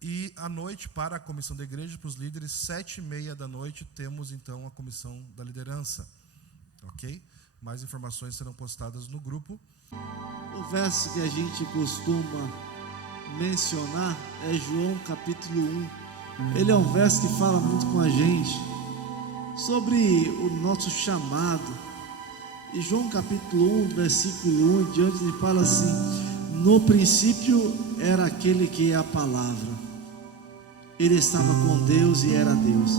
E à noite, para a comissão da igreja, para os líderes, 7h30 da noite, temos então a comissão da liderança, ok? Mais informações serão postadas no grupo. O verso que a gente costuma mencionar é João capítulo 1. Ele é um verso que fala muito com a gente sobre o nosso chamado. E João capítulo 1, versículo 1 em diante, ele fala assim: no princípio era aquele que é a palavra. Ele estava com Deus e era Deus.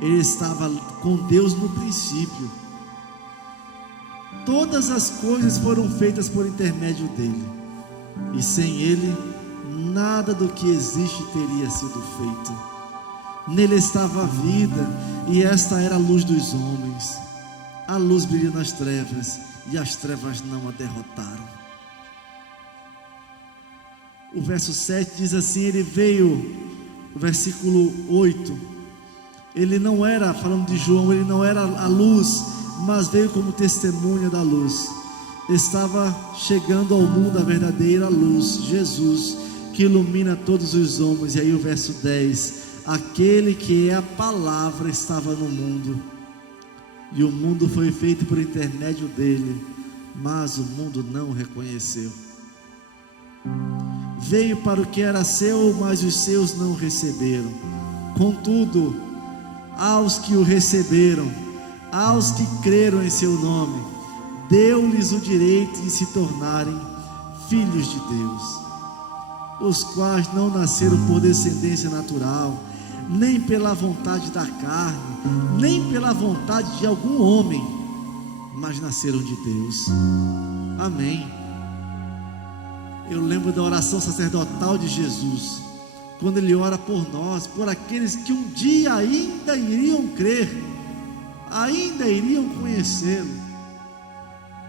Ele estava com Deus no princípio. Todas as coisas foram feitas por intermédio dele. E sem ele, nada do que existe teria sido feito. Nele estava a vida, e esta era a luz dos homens. A luz brilha nas trevas, e as trevas não a derrotaram. O verso 7 diz assim: ele veio, o versículo 8, ele não era, falando de João, ele não era a luz, mas veio como testemunha da luz. Estava chegando ao mundo a verdadeira luz, Jesus, que ilumina todos os homens. E aí o verso 10, aquele que é a palavra estava no mundo, e o mundo foi feito por intermédio dele, mas o mundo não o reconheceu. Veio para o que era seu, mas os seus não receberam. Contudo, aos que o receberam, aos que creram em seu nome, deu-lhes o direito de se tornarem filhos de Deus, os quais não nasceram por descendência natural, nem pela vontade da carne, nem pela vontade de algum homem, mas nasceram de Deus. Amém. Eu lembro da oração sacerdotal de Jesus, quando ele ora por nós, por aqueles que um dia ainda iriam crer, ainda iriam conhecê-lo.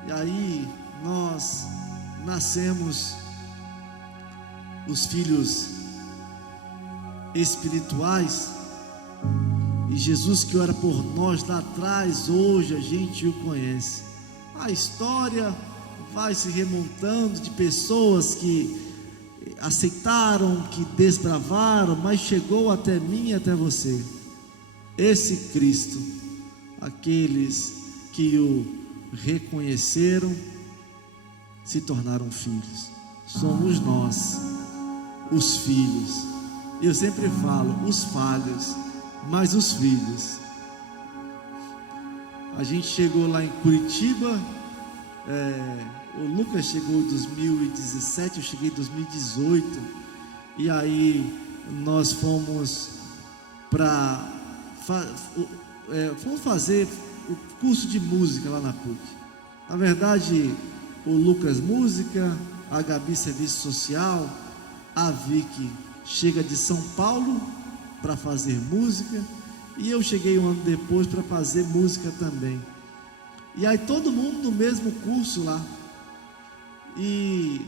E aí nós nascemos os filhos espirituais, e Jesus que ora por nós lá atrás, hoje a gente o conhece. A história vai se remontando de pessoas que aceitaram, que desbravaram, mas chegou até mim e até você. Esse Cristo, aqueles que o reconheceram, se tornaram filhos. Somos nós, os filhos. Eu sempre falo, os falhos, mas os filhos. A gente chegou lá em Curitiba, o Lucas chegou em 2017, eu cheguei em 2018, e aí nós fomos fomos fazer o curso de música lá na PUC. Na verdade, o Lucas música, a Gabi serviço social, a Vicky chega de São Paulo para fazer música, e eu cheguei um ano depois para fazer música também. E aí todo mundo no mesmo curso lá. E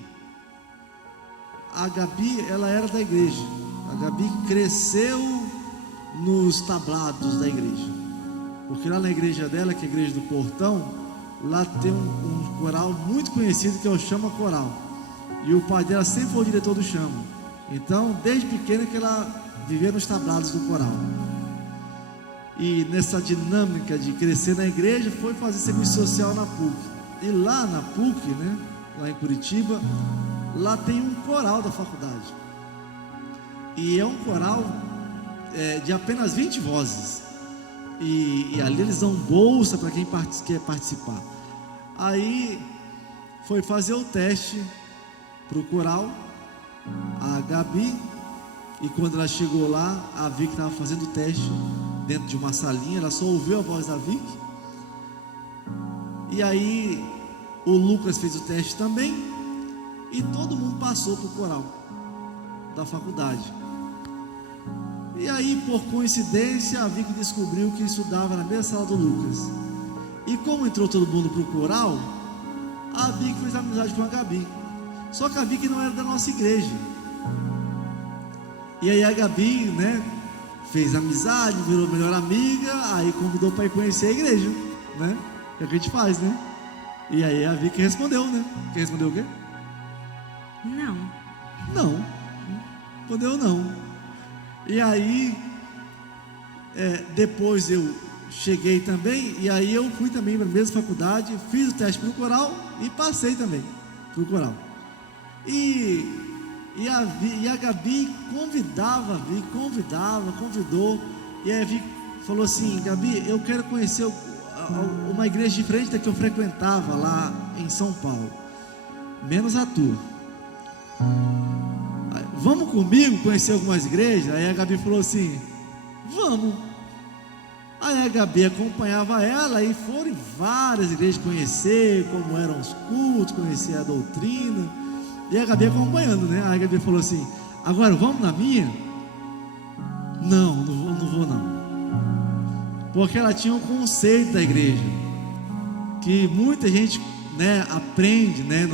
a Gabi, ela era da igreja. A Gabi cresceu nos tablados da igreja, porque lá na igreja dela, que é a igreja do Portão, lá tem um coral muito conhecido que é o Chama Coral, e o pai dela sempre foi o diretor do Chama. Então desde pequena que ela vivia nos tablados do coral, e nessa dinâmica de crescer na igreja foi fazer serviço social na PUC. E lá na PUC, né, lá em Curitiba, lá tem um coral da faculdade, e é um coral de apenas 20 vozes, e ali eles dão bolsa para quem quer participar. Aí foi fazer o teste para o coral, a Gabi, e quando ela chegou lá, a Vicky estava fazendo o teste dentro de uma salinha, ela só ouviu a voz da Vicky. E aí o Lucas fez o teste também, e todo mundo passou para o coral da faculdade. E aí, por coincidência, a Vicky descobriu que estudava na mesma sala do Lucas. E como entrou todo mundo para o coral, a Vicky fez amizade com a Gabi. Só que a Vicky não era da nossa igreja. E aí a Gabi, né, fez amizade, virou melhor amiga, aí convidou para ir conhecer a igreja, né? É o que a gente faz, né? E aí a Vicky respondeu, né? Quem respondeu o quê? Não. Não. Respondeu não. E aí, depois eu cheguei também, e aí eu fui também para a mesma faculdade, fiz o teste para o coral e passei também para o coral. E a Gabi convidou, e aí a Vicky falou assim: Gabi, eu quero conhecer uma igreja diferente da que eu frequentava lá em São Paulo, menos a tua. Vamos comigo conhecer algumas igrejas? Aí a Gabi falou assim: vamos. Aí a Gabi acompanhava ela e foram em várias igrejas conhecer como eram os cultos, conhecer a doutrina. E a Gabi acompanhando, né? Aí a Gabi falou assim: agora vamos na minha? Não vou não. Porque ela tinha um conceito da igreja que muita gente, né, aprende, né,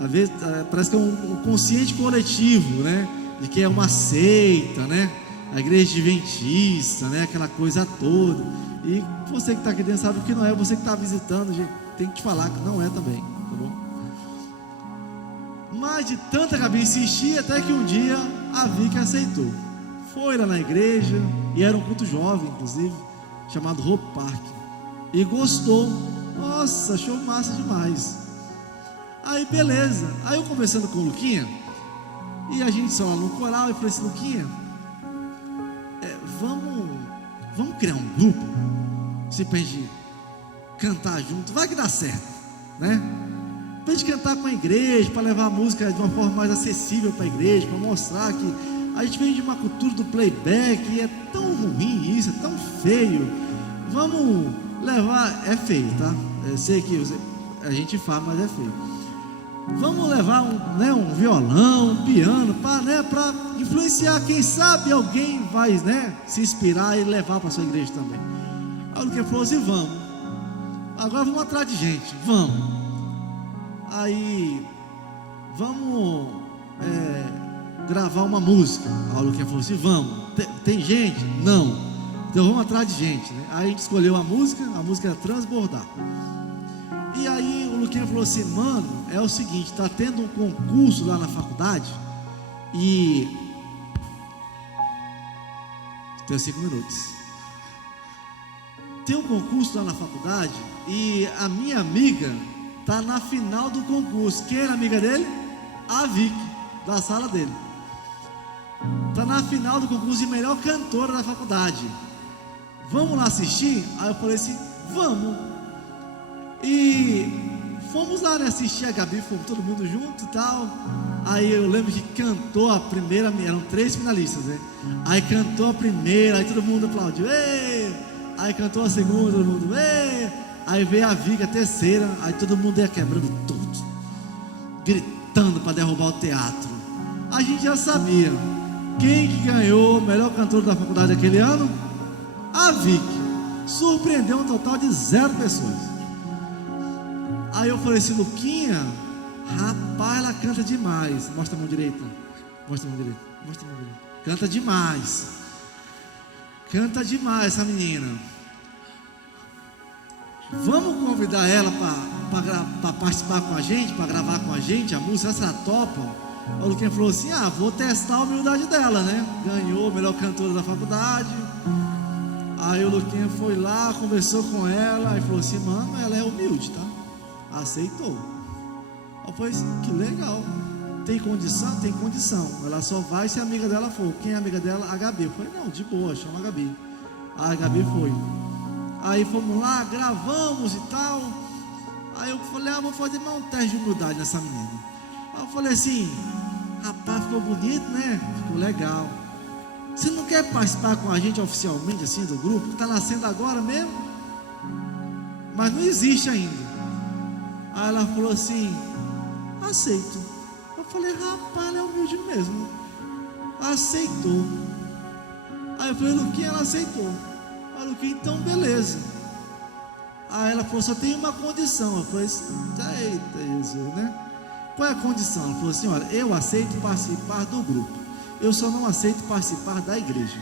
às vezes parece que é um consciente coletivo, né, de que é uma seita, né, a igreja adventista, né, aquela coisa toda. E você que está aqui dentro sabe que não é, você que está visitando, gente, tem que te falar que não é também, tá bom? Mas de tanta Gabi insistir, até que um dia a Vicky aceitou. Foi lá na igreja, e era um culto jovem, inclusive, chamado Hope Park, e gostou. Nossa, achou massa demais. Aí beleza, aí eu conversando com o Luquinha, e a gente só lá no coral, e falei assim: Luquinha, vamos criar um grupo, assim, pra gente cantar junto, vai que dá certo, né? Pra gente cantar com a igreja, para levar a música de uma forma mais acessível para a igreja, para mostrar que a gente vem de uma cultura do playback, e é tão ruim isso, é tão feio. Vamos levar, é feio, tá? Eu sei que a gente fala, mas é feio. Vamos levar um violão, um piano, para influenciar. Quem sabe alguém vai, né, se inspirar e levar para sua igreja também. Aí o que falou assim: vamos. Agora vamos atrás de gente, vamos. Aí vamos gravar uma música. Aí o Luquinha falou assim: vamos. Tem gente? Não. Então vamos atrás de gente, né? Aí a gente escolheu a música era Transbordar. E aí o Luquinha falou assim: mano, é o seguinte, tá tendo um concurso lá na faculdade E tenho 5 minutos. Tem um concurso lá na faculdade e a minha amiga está na final do concurso. Quem era amiga dele? A Vicky, da sala dele. Está na final do concurso de melhor cantora da faculdade. Vamos lá assistir? Aí eu falei assim, vamos. E fomos lá, né, assistir a Gabi, fomos todo mundo junto e tal. Aí eu lembro que cantou a primeira, eram 3 finalistas, né? Aí cantou a primeira, aí todo mundo aplaudiu, ei! Aí cantou a segunda, todo mundo, ei! Aí veio a Viga, a terceira, aí todo mundo ia quebrando tudo, gritando para derrubar o teatro. A gente já sabia quem que ganhou o melhor cantor da faculdade aquele ano? A Vicky. Surpreendeu um total de 0 pessoas. Aí eu falei assim, Luquinha, rapaz, ela canta demais. Mostra a mão direita. Mostra a mão direita. Mostra a mão direita. Canta demais. Canta demais essa menina. Vamos convidar ela para participar com a gente, para gravar com a gente a música, essa topa. O Luquinha falou assim, vou testar a humildade dela, né? Ganhou o melhor cantora da faculdade. Aí o Luquinha foi lá, conversou com ela e falou assim, mano, ela é humilde, tá? Aceitou. Eu falei assim, que legal. Tem condição? Tem condição. Ela só vai se a amiga dela for. Quem é a amiga dela? A Gabi. Eu falei, não, de boa, chama a Gabi. Aí a Gabi foi. Aí fomos lá, gravamos e tal. Aí eu falei, vou fazer mais um teste de humildade nessa menina. Aí eu falei assim, rapaz, ficou bonito, né? Ficou legal. Você não quer participar com a gente oficialmente, assim, do grupo? Está nascendo agora mesmo? Mas não existe ainda. Aí ela falou assim, aceito. Eu falei, rapaz, ela é humilde mesmo. Aceitou. Aí eu falei, Luquinha, ela aceitou. Aí Luquinha, então beleza. Aí ela falou, só tem uma condição. Eu falei assim, eita Jesus, né? Qual é a condição? Ela falou assim, olha, eu aceito participar do grupo, eu só não aceito participar da igreja.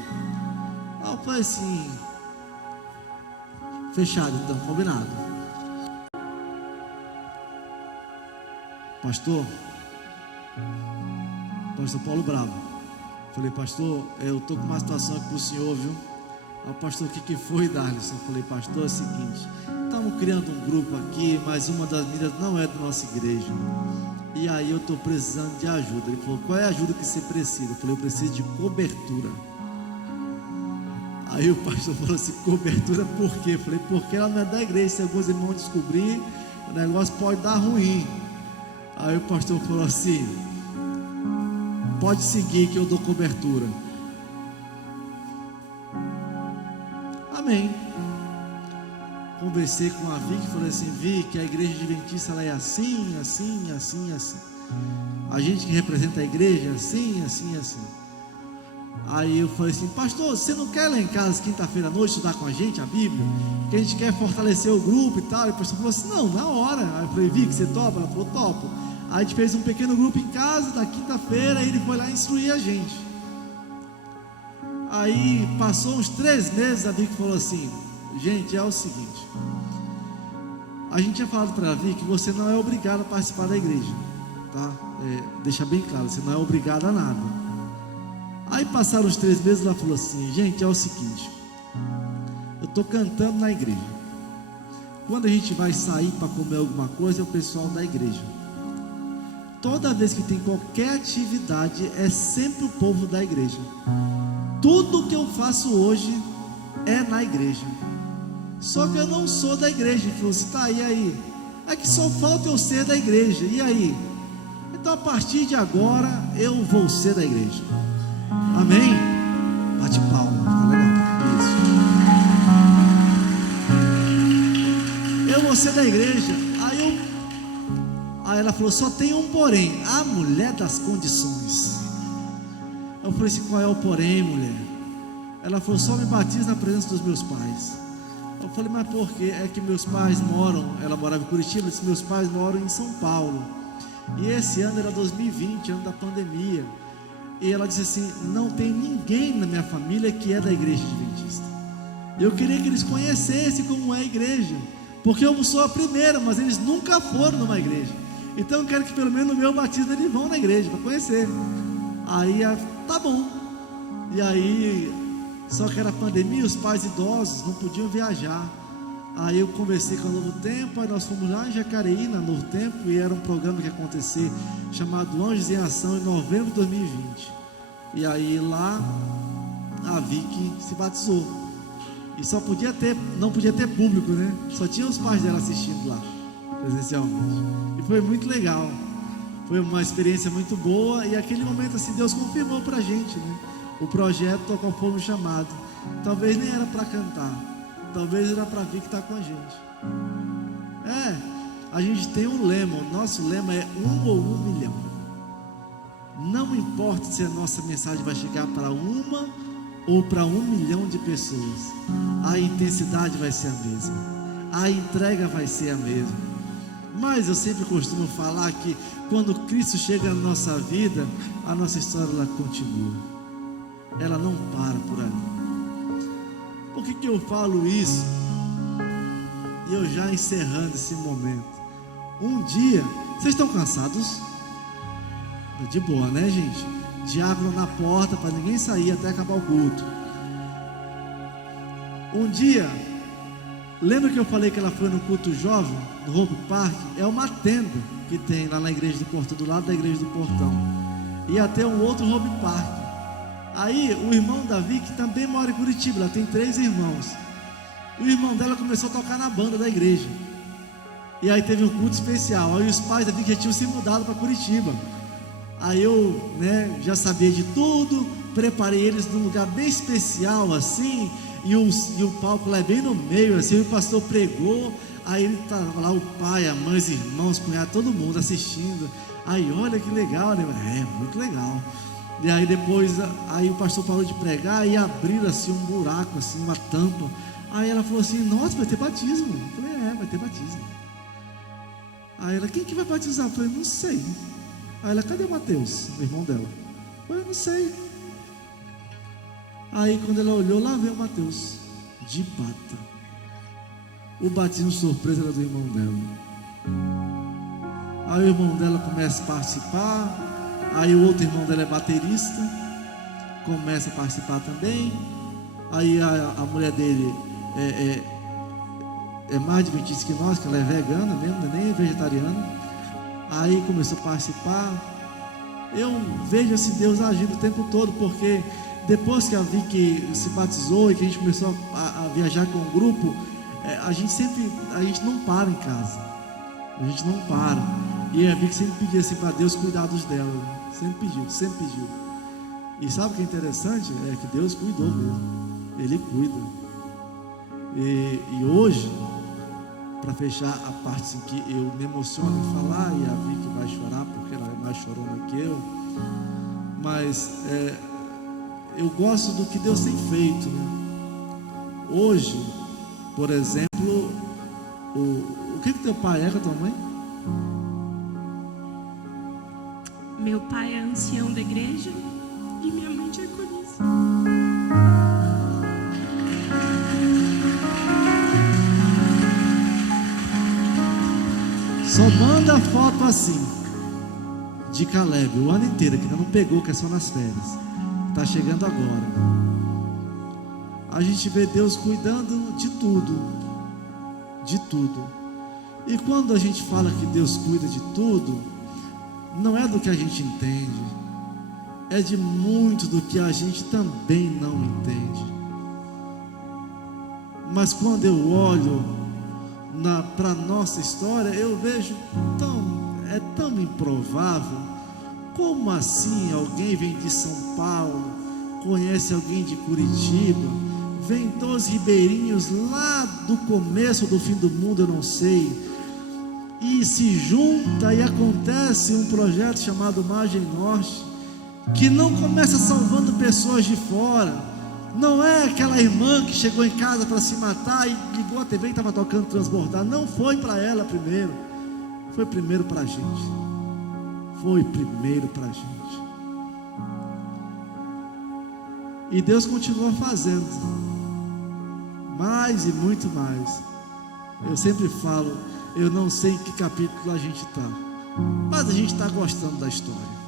Aí eu falei assim, fechado então, combinado. Pastor Paulo Bravo. Falei, pastor, eu estou com uma situação aqui para o senhor, viu? Aí, pastor, o que foi, Darlison? Eu falei, pastor, é o seguinte, estamos criando um grupo aqui, mas uma das meninas não é da nossa igreja. E aí eu estou precisando de ajuda. Ele falou, qual é a ajuda que você precisa? Eu falei, eu preciso de cobertura. Aí o pastor falou assim, cobertura por quê? Eu falei, porque ela não é da igreja. Se alguns irmãos descobrir, o negócio pode dar ruim. Aí o pastor falou assim, pode seguir que eu dou cobertura. Amém. Conversei com a Vicky e falei assim, Vicky, a igreja adventista ela é assim, assim, assim, assim. A gente que representa a igreja, assim, assim, assim. Aí eu falei assim, pastor, você não quer ir lá em casa quinta-feira à noite estudar com a gente a Bíblia? Que a gente quer fortalecer o grupo e tal. E o pastor falou assim, não, na hora. Aí eu falei, Vicky, você topa? Ela falou, topo. Aí a gente fez um pequeno grupo em casa, na quinta-feira, e ele foi lá instruir a gente. Aí passou uns 3 meses, a Vicky falou assim, gente, é o seguinte, a gente tinha falado para a Vicky que você não é obrigado a participar da igreja, tá? Deixa bem claro, você não é obrigado a nada. Aí passaram os 3 meses, ela falou assim, gente, é o seguinte, eu estou cantando na igreja, quando a gente vai sair para comer alguma coisa, é o pessoal da igreja. Toda vez que tem qualquer atividade, é sempre o povo da igreja. Tudo que eu faço hoje é na igreja. Só que eu não sou da igreja. Ele falou assim, tá, e aí? É que só falta eu ser da igreja, e aí? Então a partir de agora eu vou ser da igreja. Amém? Bate palma, fica legal. Isso. Eu vou ser da igreja. Aí ela falou, só tem um porém, a mulher das condições. Eu falei assim, qual é o porém, mulher? Ela falou, só me batiza na presença dos meus pais. Eu falei, mas por quê? É que meus pais moram, ela morava em Curitiba, disse, meus pais moram em São Paulo. E esse ano era 2020, ano da pandemia. E ela disse assim, não tem ninguém na minha família que é da igreja adventista. Eu queria que eles conhecessem como é a igreja, porque eu sou a primeira, mas eles nunca foram numa igreja. Então eu quero que pelo menos no meu batismo eles vão na igreja para conhecer. Aí, tá bom. E aí, só que era pandemia, os pais idosos não podiam viajar. Aí eu conversei com a Novo Tempo, aí nós fomos lá em Jacareí, na Novo Tempo, e era um programa que ia acontecer, chamado Anjos em Ação, em novembro de 2020. E aí lá, a Vicky se batizou. E só podia ter, não podia ter público, né? Só tinha os pais dela assistindo lá, presencialmente. E foi muito legal. Foi uma experiência muito boa, e aquele momento assim, Deus confirmou pra gente, né? O projeto ao qual fomos chamados. Talvez nem era para cantar, talvez era para vir que está com a gente. A gente tem um lema, o nosso lema é 1 ou 1 milhão. Não importa se a nossa mensagem vai chegar para 1 ou para 1 milhão de pessoas, a intensidade vai ser a mesma, a entrega vai ser a mesma. Mas eu sempre costumo falar que quando Cristo chega na nossa vida, a nossa história ela continua, ela não para por ali. Por que eu falo isso? E eu já encerrando esse momento, um dia, vocês estão cansados? De boa, né, gente? Diácono na porta para ninguém sair até acabar o culto. Um dia, lembra que eu falei que ela foi no culto jovem, no Hope Park? É uma tenda que tem lá na igreja do Portão, do lado da igreja do Portão. E até um outro Hope Park. Aí o irmão Davi, que também mora em Curitiba, ela tem 3 irmãos. O irmão dela começou a tocar na banda da igreja. E aí teve um culto especial. Aí os pais da Davi já tinham se mudado para Curitiba. Aí eu, já sabia de tudo, preparei eles num lugar bem especial assim, e o palco lá bem no meio, assim, o pastor pregou, aí ele estava lá, o pai, a mãe, os irmãos, cunhado, todo mundo assistindo. Aí olha que legal, né? Muito legal. E aí depois, aí o pastor parou de pregar e abriu assim um buraco, assim, uma tampa. Aí ela falou assim, nossa, vai ter batismo. Eu falei, vai ter batismo. Aí ela, quem que vai batizar? Eu falei, não sei. Aí ela, cadê o Mateus, o irmão dela? Eu falei, não sei. Aí quando ela olhou, lá veio o Mateus, de bata. O batismo surpresa era do irmão dela. Aí o irmão dela começa a participar. Aí o outro irmão dela é baterista, começa a participar também. Aí a mulher dele é mais adventista que nós, que ela é vegana mesmo, não é nem vegetariana. Aí começou a participar. Eu vejo assim Deus agindo o tempo todo, porque depois que a Vicky se batizou e que a gente começou a viajar com o grupo, a gente não para em casa, a gente não para. E a Vicky sempre pedia assim para Deus cuidar dos dela, sempre pediu. E sabe o que é interessante? É que Deus cuidou mesmo, Ele cuida. E hoje, para fechar a parte assim, que eu me emociono em falar, e a Vicky vai chorar porque ela é mais chorona que eu, mas eu gosto do que Deus tem feito, né? Hoje, por exemplo, o que teu pai é com a tua mãe? Meu pai é ancião da igreja e minha mãe diaconisa. Só manda foto assim de Caleb o ano inteiro, que ainda não pegou, que é só nas férias. Está chegando agora. A gente vê Deus cuidando de tudo. De tudo. E quando a gente fala que Deus cuida de tudo, não é do que a gente entende, é de muito do que a gente também não entende. Mas quando eu olho para a nossa história, eu vejo é tão improvável. Como assim alguém vem de São Paulo, conhece alguém de Curitiba, vem 2 ribeirinhos lá do começo do fim do mundo, eu não sei, e se junta e acontece um projeto chamado Margem Norte, que não começa salvando pessoas de fora. Não é aquela irmã que chegou em casa para se matar e ligou a TV e estava tocando Transbordar. Não foi para ela primeiro, foi primeiro para a gente. Foi primeiro para a gente. E Deus continua fazendo mais e muito mais. Eu sempre falo, eu não sei em que capítulo a gente está, mas a gente está gostando da história.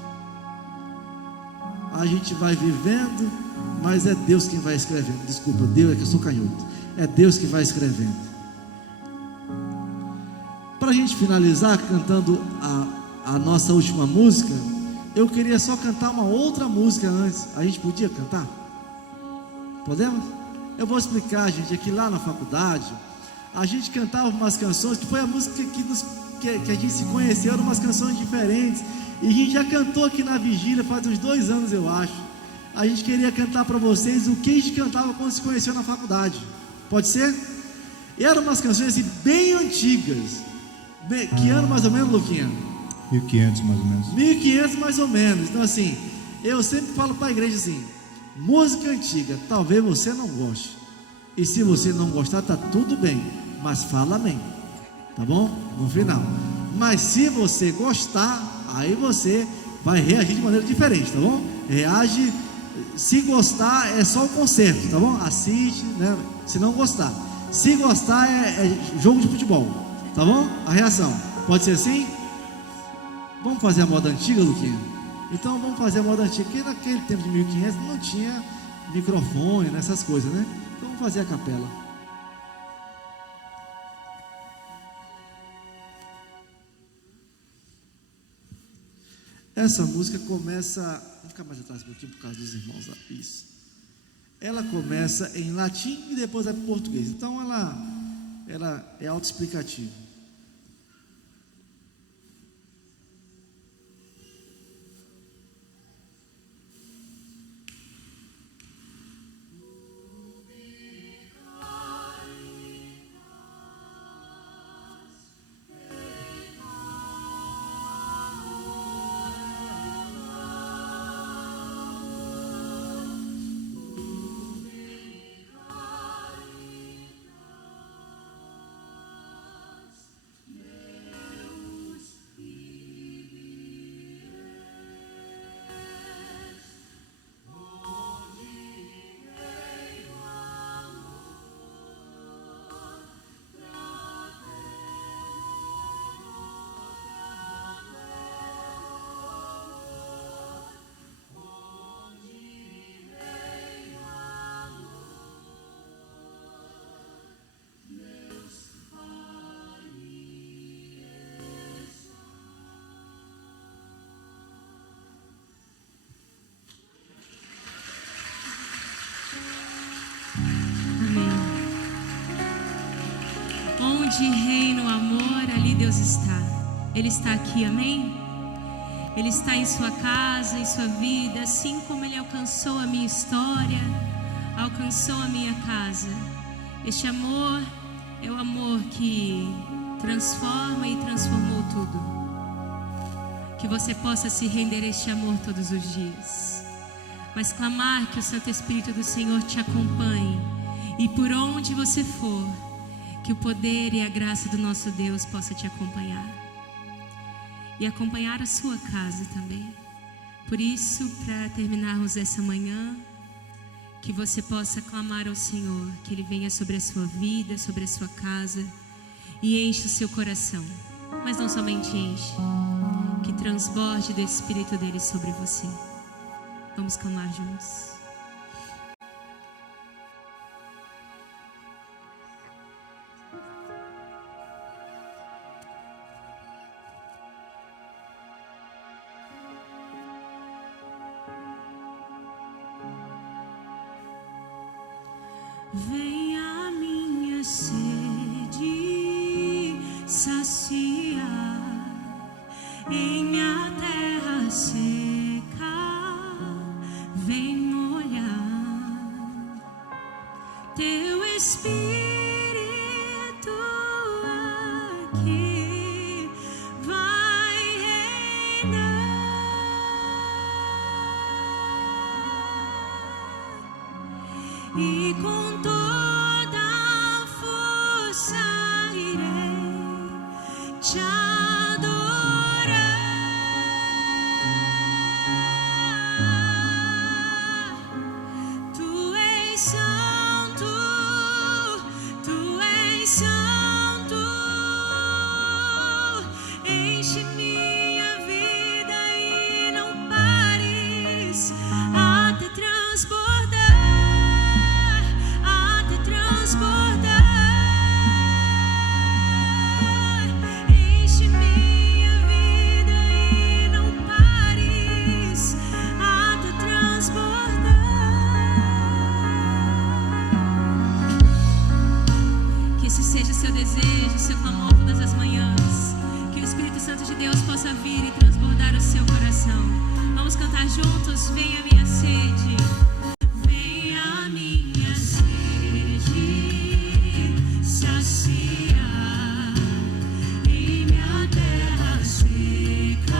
a gente vai vivendo, mas é Deus quem vai escrevendo. Desculpa, Deus, é que eu sou canhoto. É Deus que vai escrevendo. Para a gente finalizar cantando a nossa última música, eu queria só cantar uma outra música antes. A gente podia cantar? Podemos? Eu vou explicar, gente, aqui lá na faculdade, a gente cantava umas canções, que foi a música que a gente se conheceu, eram umas canções diferentes, e a gente já cantou aqui na vigília faz uns 2 anos, eu acho. A gente queria cantar para vocês o que a gente cantava quando se conheceu na faculdade. Pode ser? E eram umas canções assim, bem antigas. Que ano mais ou menos, Luquinha? 1500 mais ou menos. 1500 mais ou menos. Então assim, eu sempre falo para a igreja assim: música antiga, talvez você não goste, e se você não gostar, tá tudo bem, mas fala amém, tá bom? No final. Mas se você gostar, aí você vai reagir de maneira diferente, tá bom? Reage, se gostar é só o concerto, tá bom? Assiste, né? Se não gostar, se gostar é jogo de futebol, tá bom? A reação, pode ser assim? Vamos fazer a moda antiga, Luquinha? Então vamos fazer a moda antiga, porque naquele tempo de 1500 não tinha microfone, nessas coisas, né? Então vamos fazer a capela. Essa música começa, vou ficar mais atrás um pouquinho por causa dos irmãos lá. Isso. Ela começa em latim e depois é português. Então ela é autoexplicativa. Onde reina o amor, ali Deus está. Ele está aqui, amém? Ele está em sua casa, em sua vida, assim como Ele alcançou a minha história, alcançou a minha casa. Este amor é o amor que transforma e transformou tudo. Que você possa se render a este amor todos os dias, mas clamar que o Santo Espírito do Senhor te acompanhe, e por onde você for, que o poder e a graça do nosso Deus possa te acompanhar e acompanhar a sua casa também. Por isso, para terminarmos essa manhã, que você possa clamar ao Senhor, que Ele venha sobre a sua vida, sobre a sua casa e enche o seu coração, mas não somente enche, que transborde do Espírito dele sobre você. Vamos clamar juntos. Vem a minha sede saciar em minha terra seca, vem molhar teu Espírito aqui vai reinar. E com toda a força irei te adorar. Tu és santo, tu és santo. Enche minha vida e não pares Santo de Deus possa vir e transbordar o seu coração. Vamos cantar juntos, venha minha sede. Venha a minha sede, saciar em minha terra seca.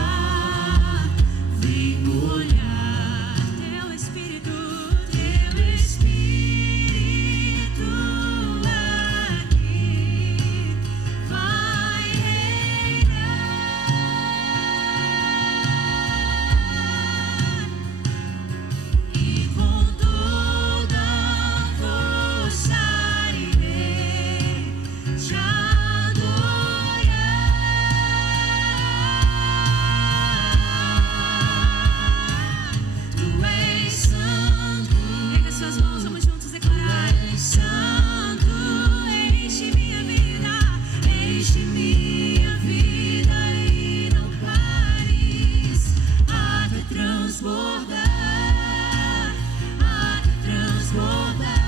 Vem molhar teu Espírito aqui vai reinar. E com toda força irei te adorar. Tu és santo. Pega suas mãos, vamos juntos declarar. Tu és santo. Enche minha vida e não pares até transbordar, até transbordar.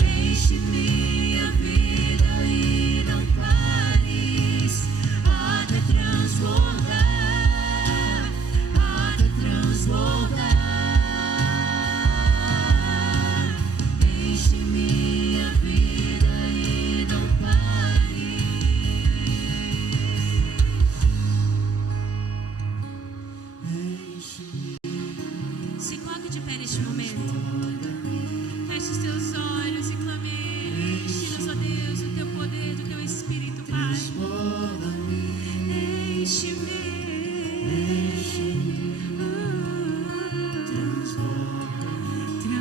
Enche minha vida e não pares até transbordar, até transbordar. Enche minha vida e não pares. Se coloque de pé neste momento. Feche os teus olhos e clame. Enche-nos, ó Deus, do teu poder, do teu Espírito, Pai. Enche-me.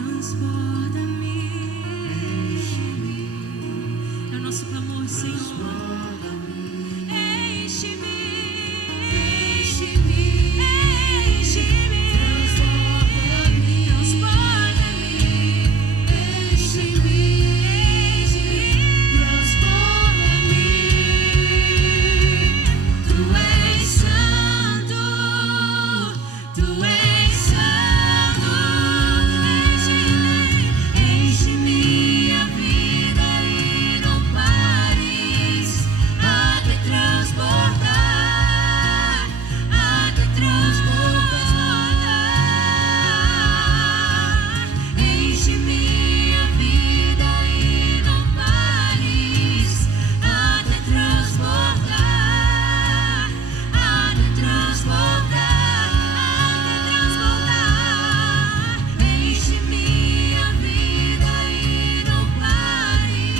Transborda-me. É o nosso clamor, Senhor. Enche-me. Enche-me. Enche-me. Transborda-me. Enche-me. Enche-me. Transborda-me. Tu és santo. Tu és santo. Enche minha vida e não pares até transbordar, até transbordar. Enche minha vida e não pares até transbordar, até transbordar, até transbordar. Enche minha vida e não pares.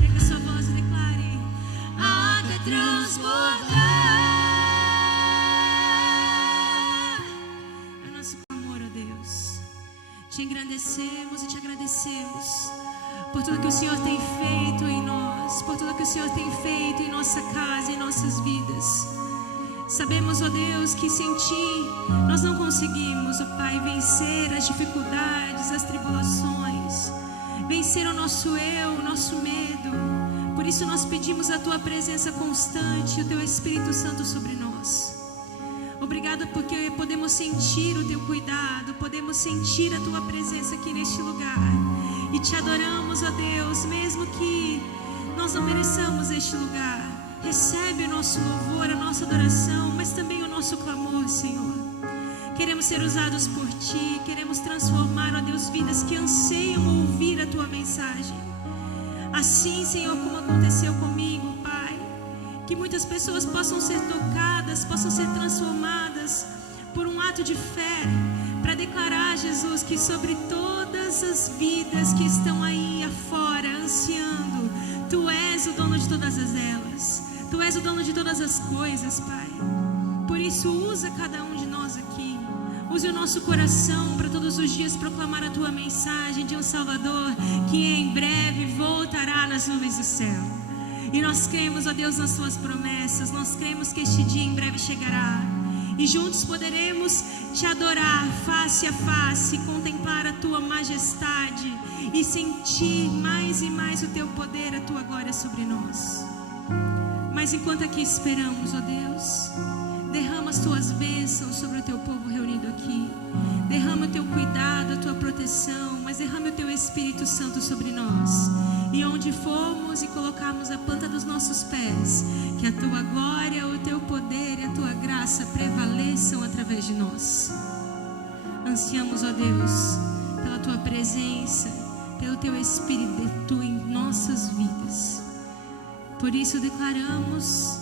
Pega sua voz e declare: até transbordar. É o nosso clamor, ó Deus. Te engrandecemos e te agradecemos por tudo que o Senhor tem feito em nós, por tudo que o Senhor tem feito em nossa casa, em nossas vidas. Sabemos, ó Deus, que sem Ti nós não conseguimos, ó Pai, vencer as dificuldades, as tribulações, vencer o nosso eu, o nosso medo. Por isso nós pedimos a Tua presença constante, o Teu Espírito Santo sobre nós. Obrigado porque podemos sentir o Teu cuidado, podemos sentir a Tua presença aqui neste lugar. E Te adoramos, ó Deus, mesmo que nós não mereçamos este lugar. Recebe o nosso louvor, a nossa adoração, mas também o nosso clamor, Senhor. Queremos ser usados por Ti, queremos transformar, ó Deus, vidas que anseiam ouvir a Tua mensagem. Assim, Senhor, como aconteceu comigo, Pai, que muitas pessoas possam ser tocadas, possam ser transformadas por um ato de fé, para declarar, Jesus, que sobre todas as vidas que estão aí afora, ansiando, Tu és o dono de todas elas. Tu és o dono de todas as coisas, Pai. Por isso, usa cada um de nós aqui. Use o nosso coração para todos os dias proclamar a Tua mensagem de um Salvador que em breve voltará nas nuvens do céu. E nós cremos, ó Deus, nas Tuas promessas. Nós cremos que este dia em breve chegará. E juntos poderemos Te adorar face a face, contemplar a Tua majestade e sentir mais e mais o Teu poder, a Tua glória sobre nós. Mas enquanto aqui esperamos, ó Deus, derrama as Tuas bênçãos sobre o Teu povo reunido aqui. Derrama o Teu cuidado, a Tua proteção, mas derrama o Teu Espírito Santo sobre nós. e onde formos e colocarmos a planta dos nossos pés, que a tua glória, o teu poder e a tua graça prevaleçam através de nós. Ansiamos, ó Deus, pela tua presença, pelo teu Espírito em nossas vidas. Por isso declaramos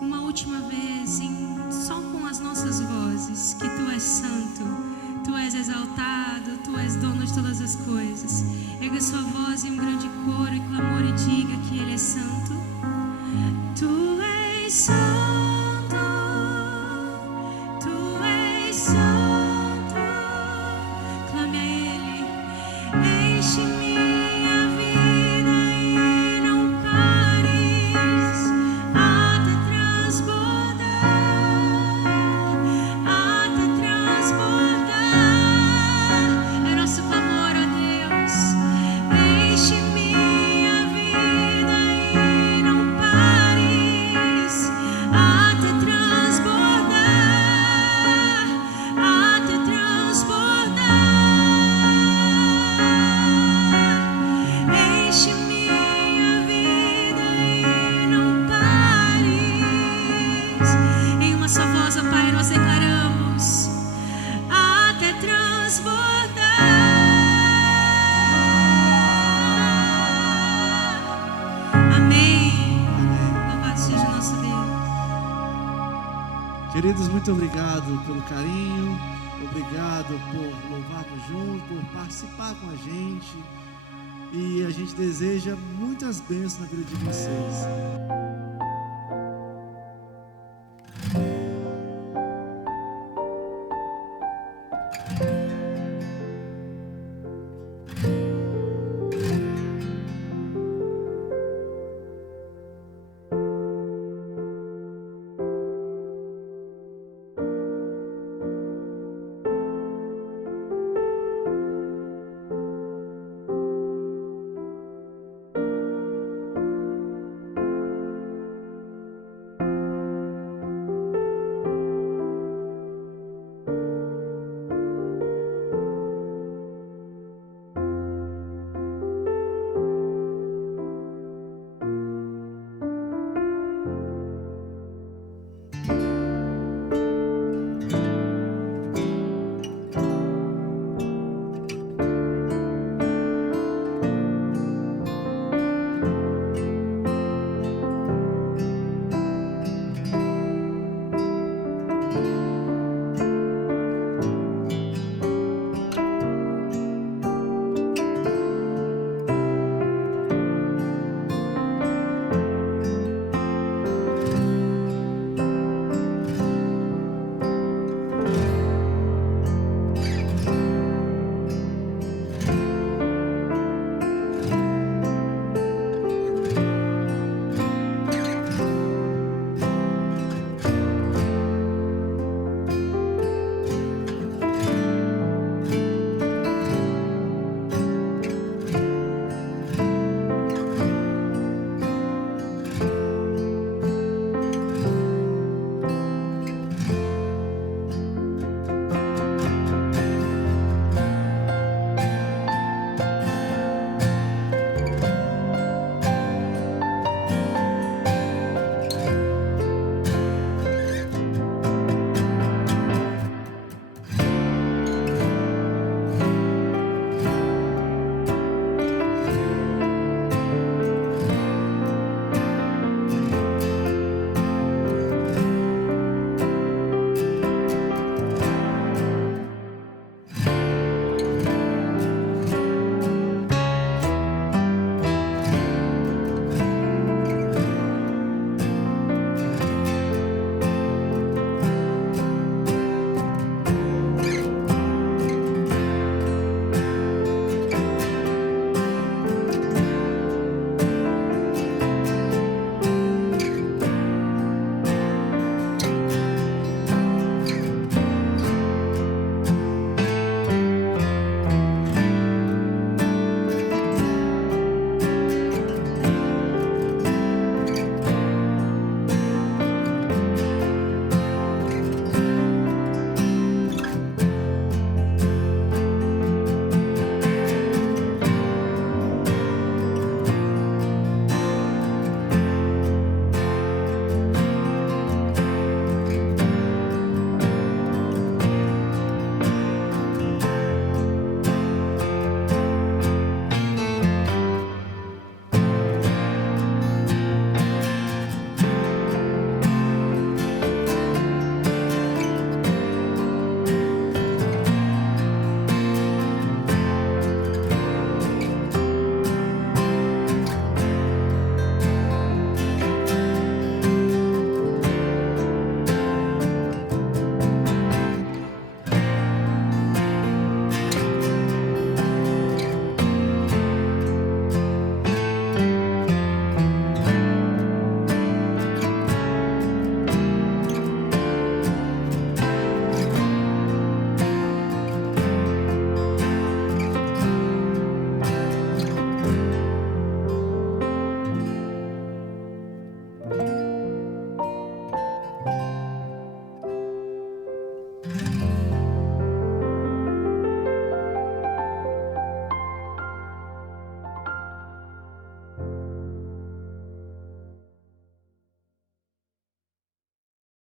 uma última vez, só com as nossas vozes, que tu és santo, tu és exaltado, tu és dono de todas as coisas. Erga sua voz em um grande coro e clamor e diga que ele é santo. Tu és santo, tu és santo. Clame a ele, enche minha vida e não pares até transbordar, até transbordar. É nosso clamor, ó Deus. Enche minha vida e não pares até transbordar, até transbordar. Enche minha vida e não pares. Em uma só voz, ó Pai, nós declaramos até transbordar. Amém. Louvado seja o nosso Deus. Queridos, muito obrigado pelo carinho, obrigado por louvarmos juntos, por participar com a gente. E a gente deseja muitas bênçãos na vida de vocês.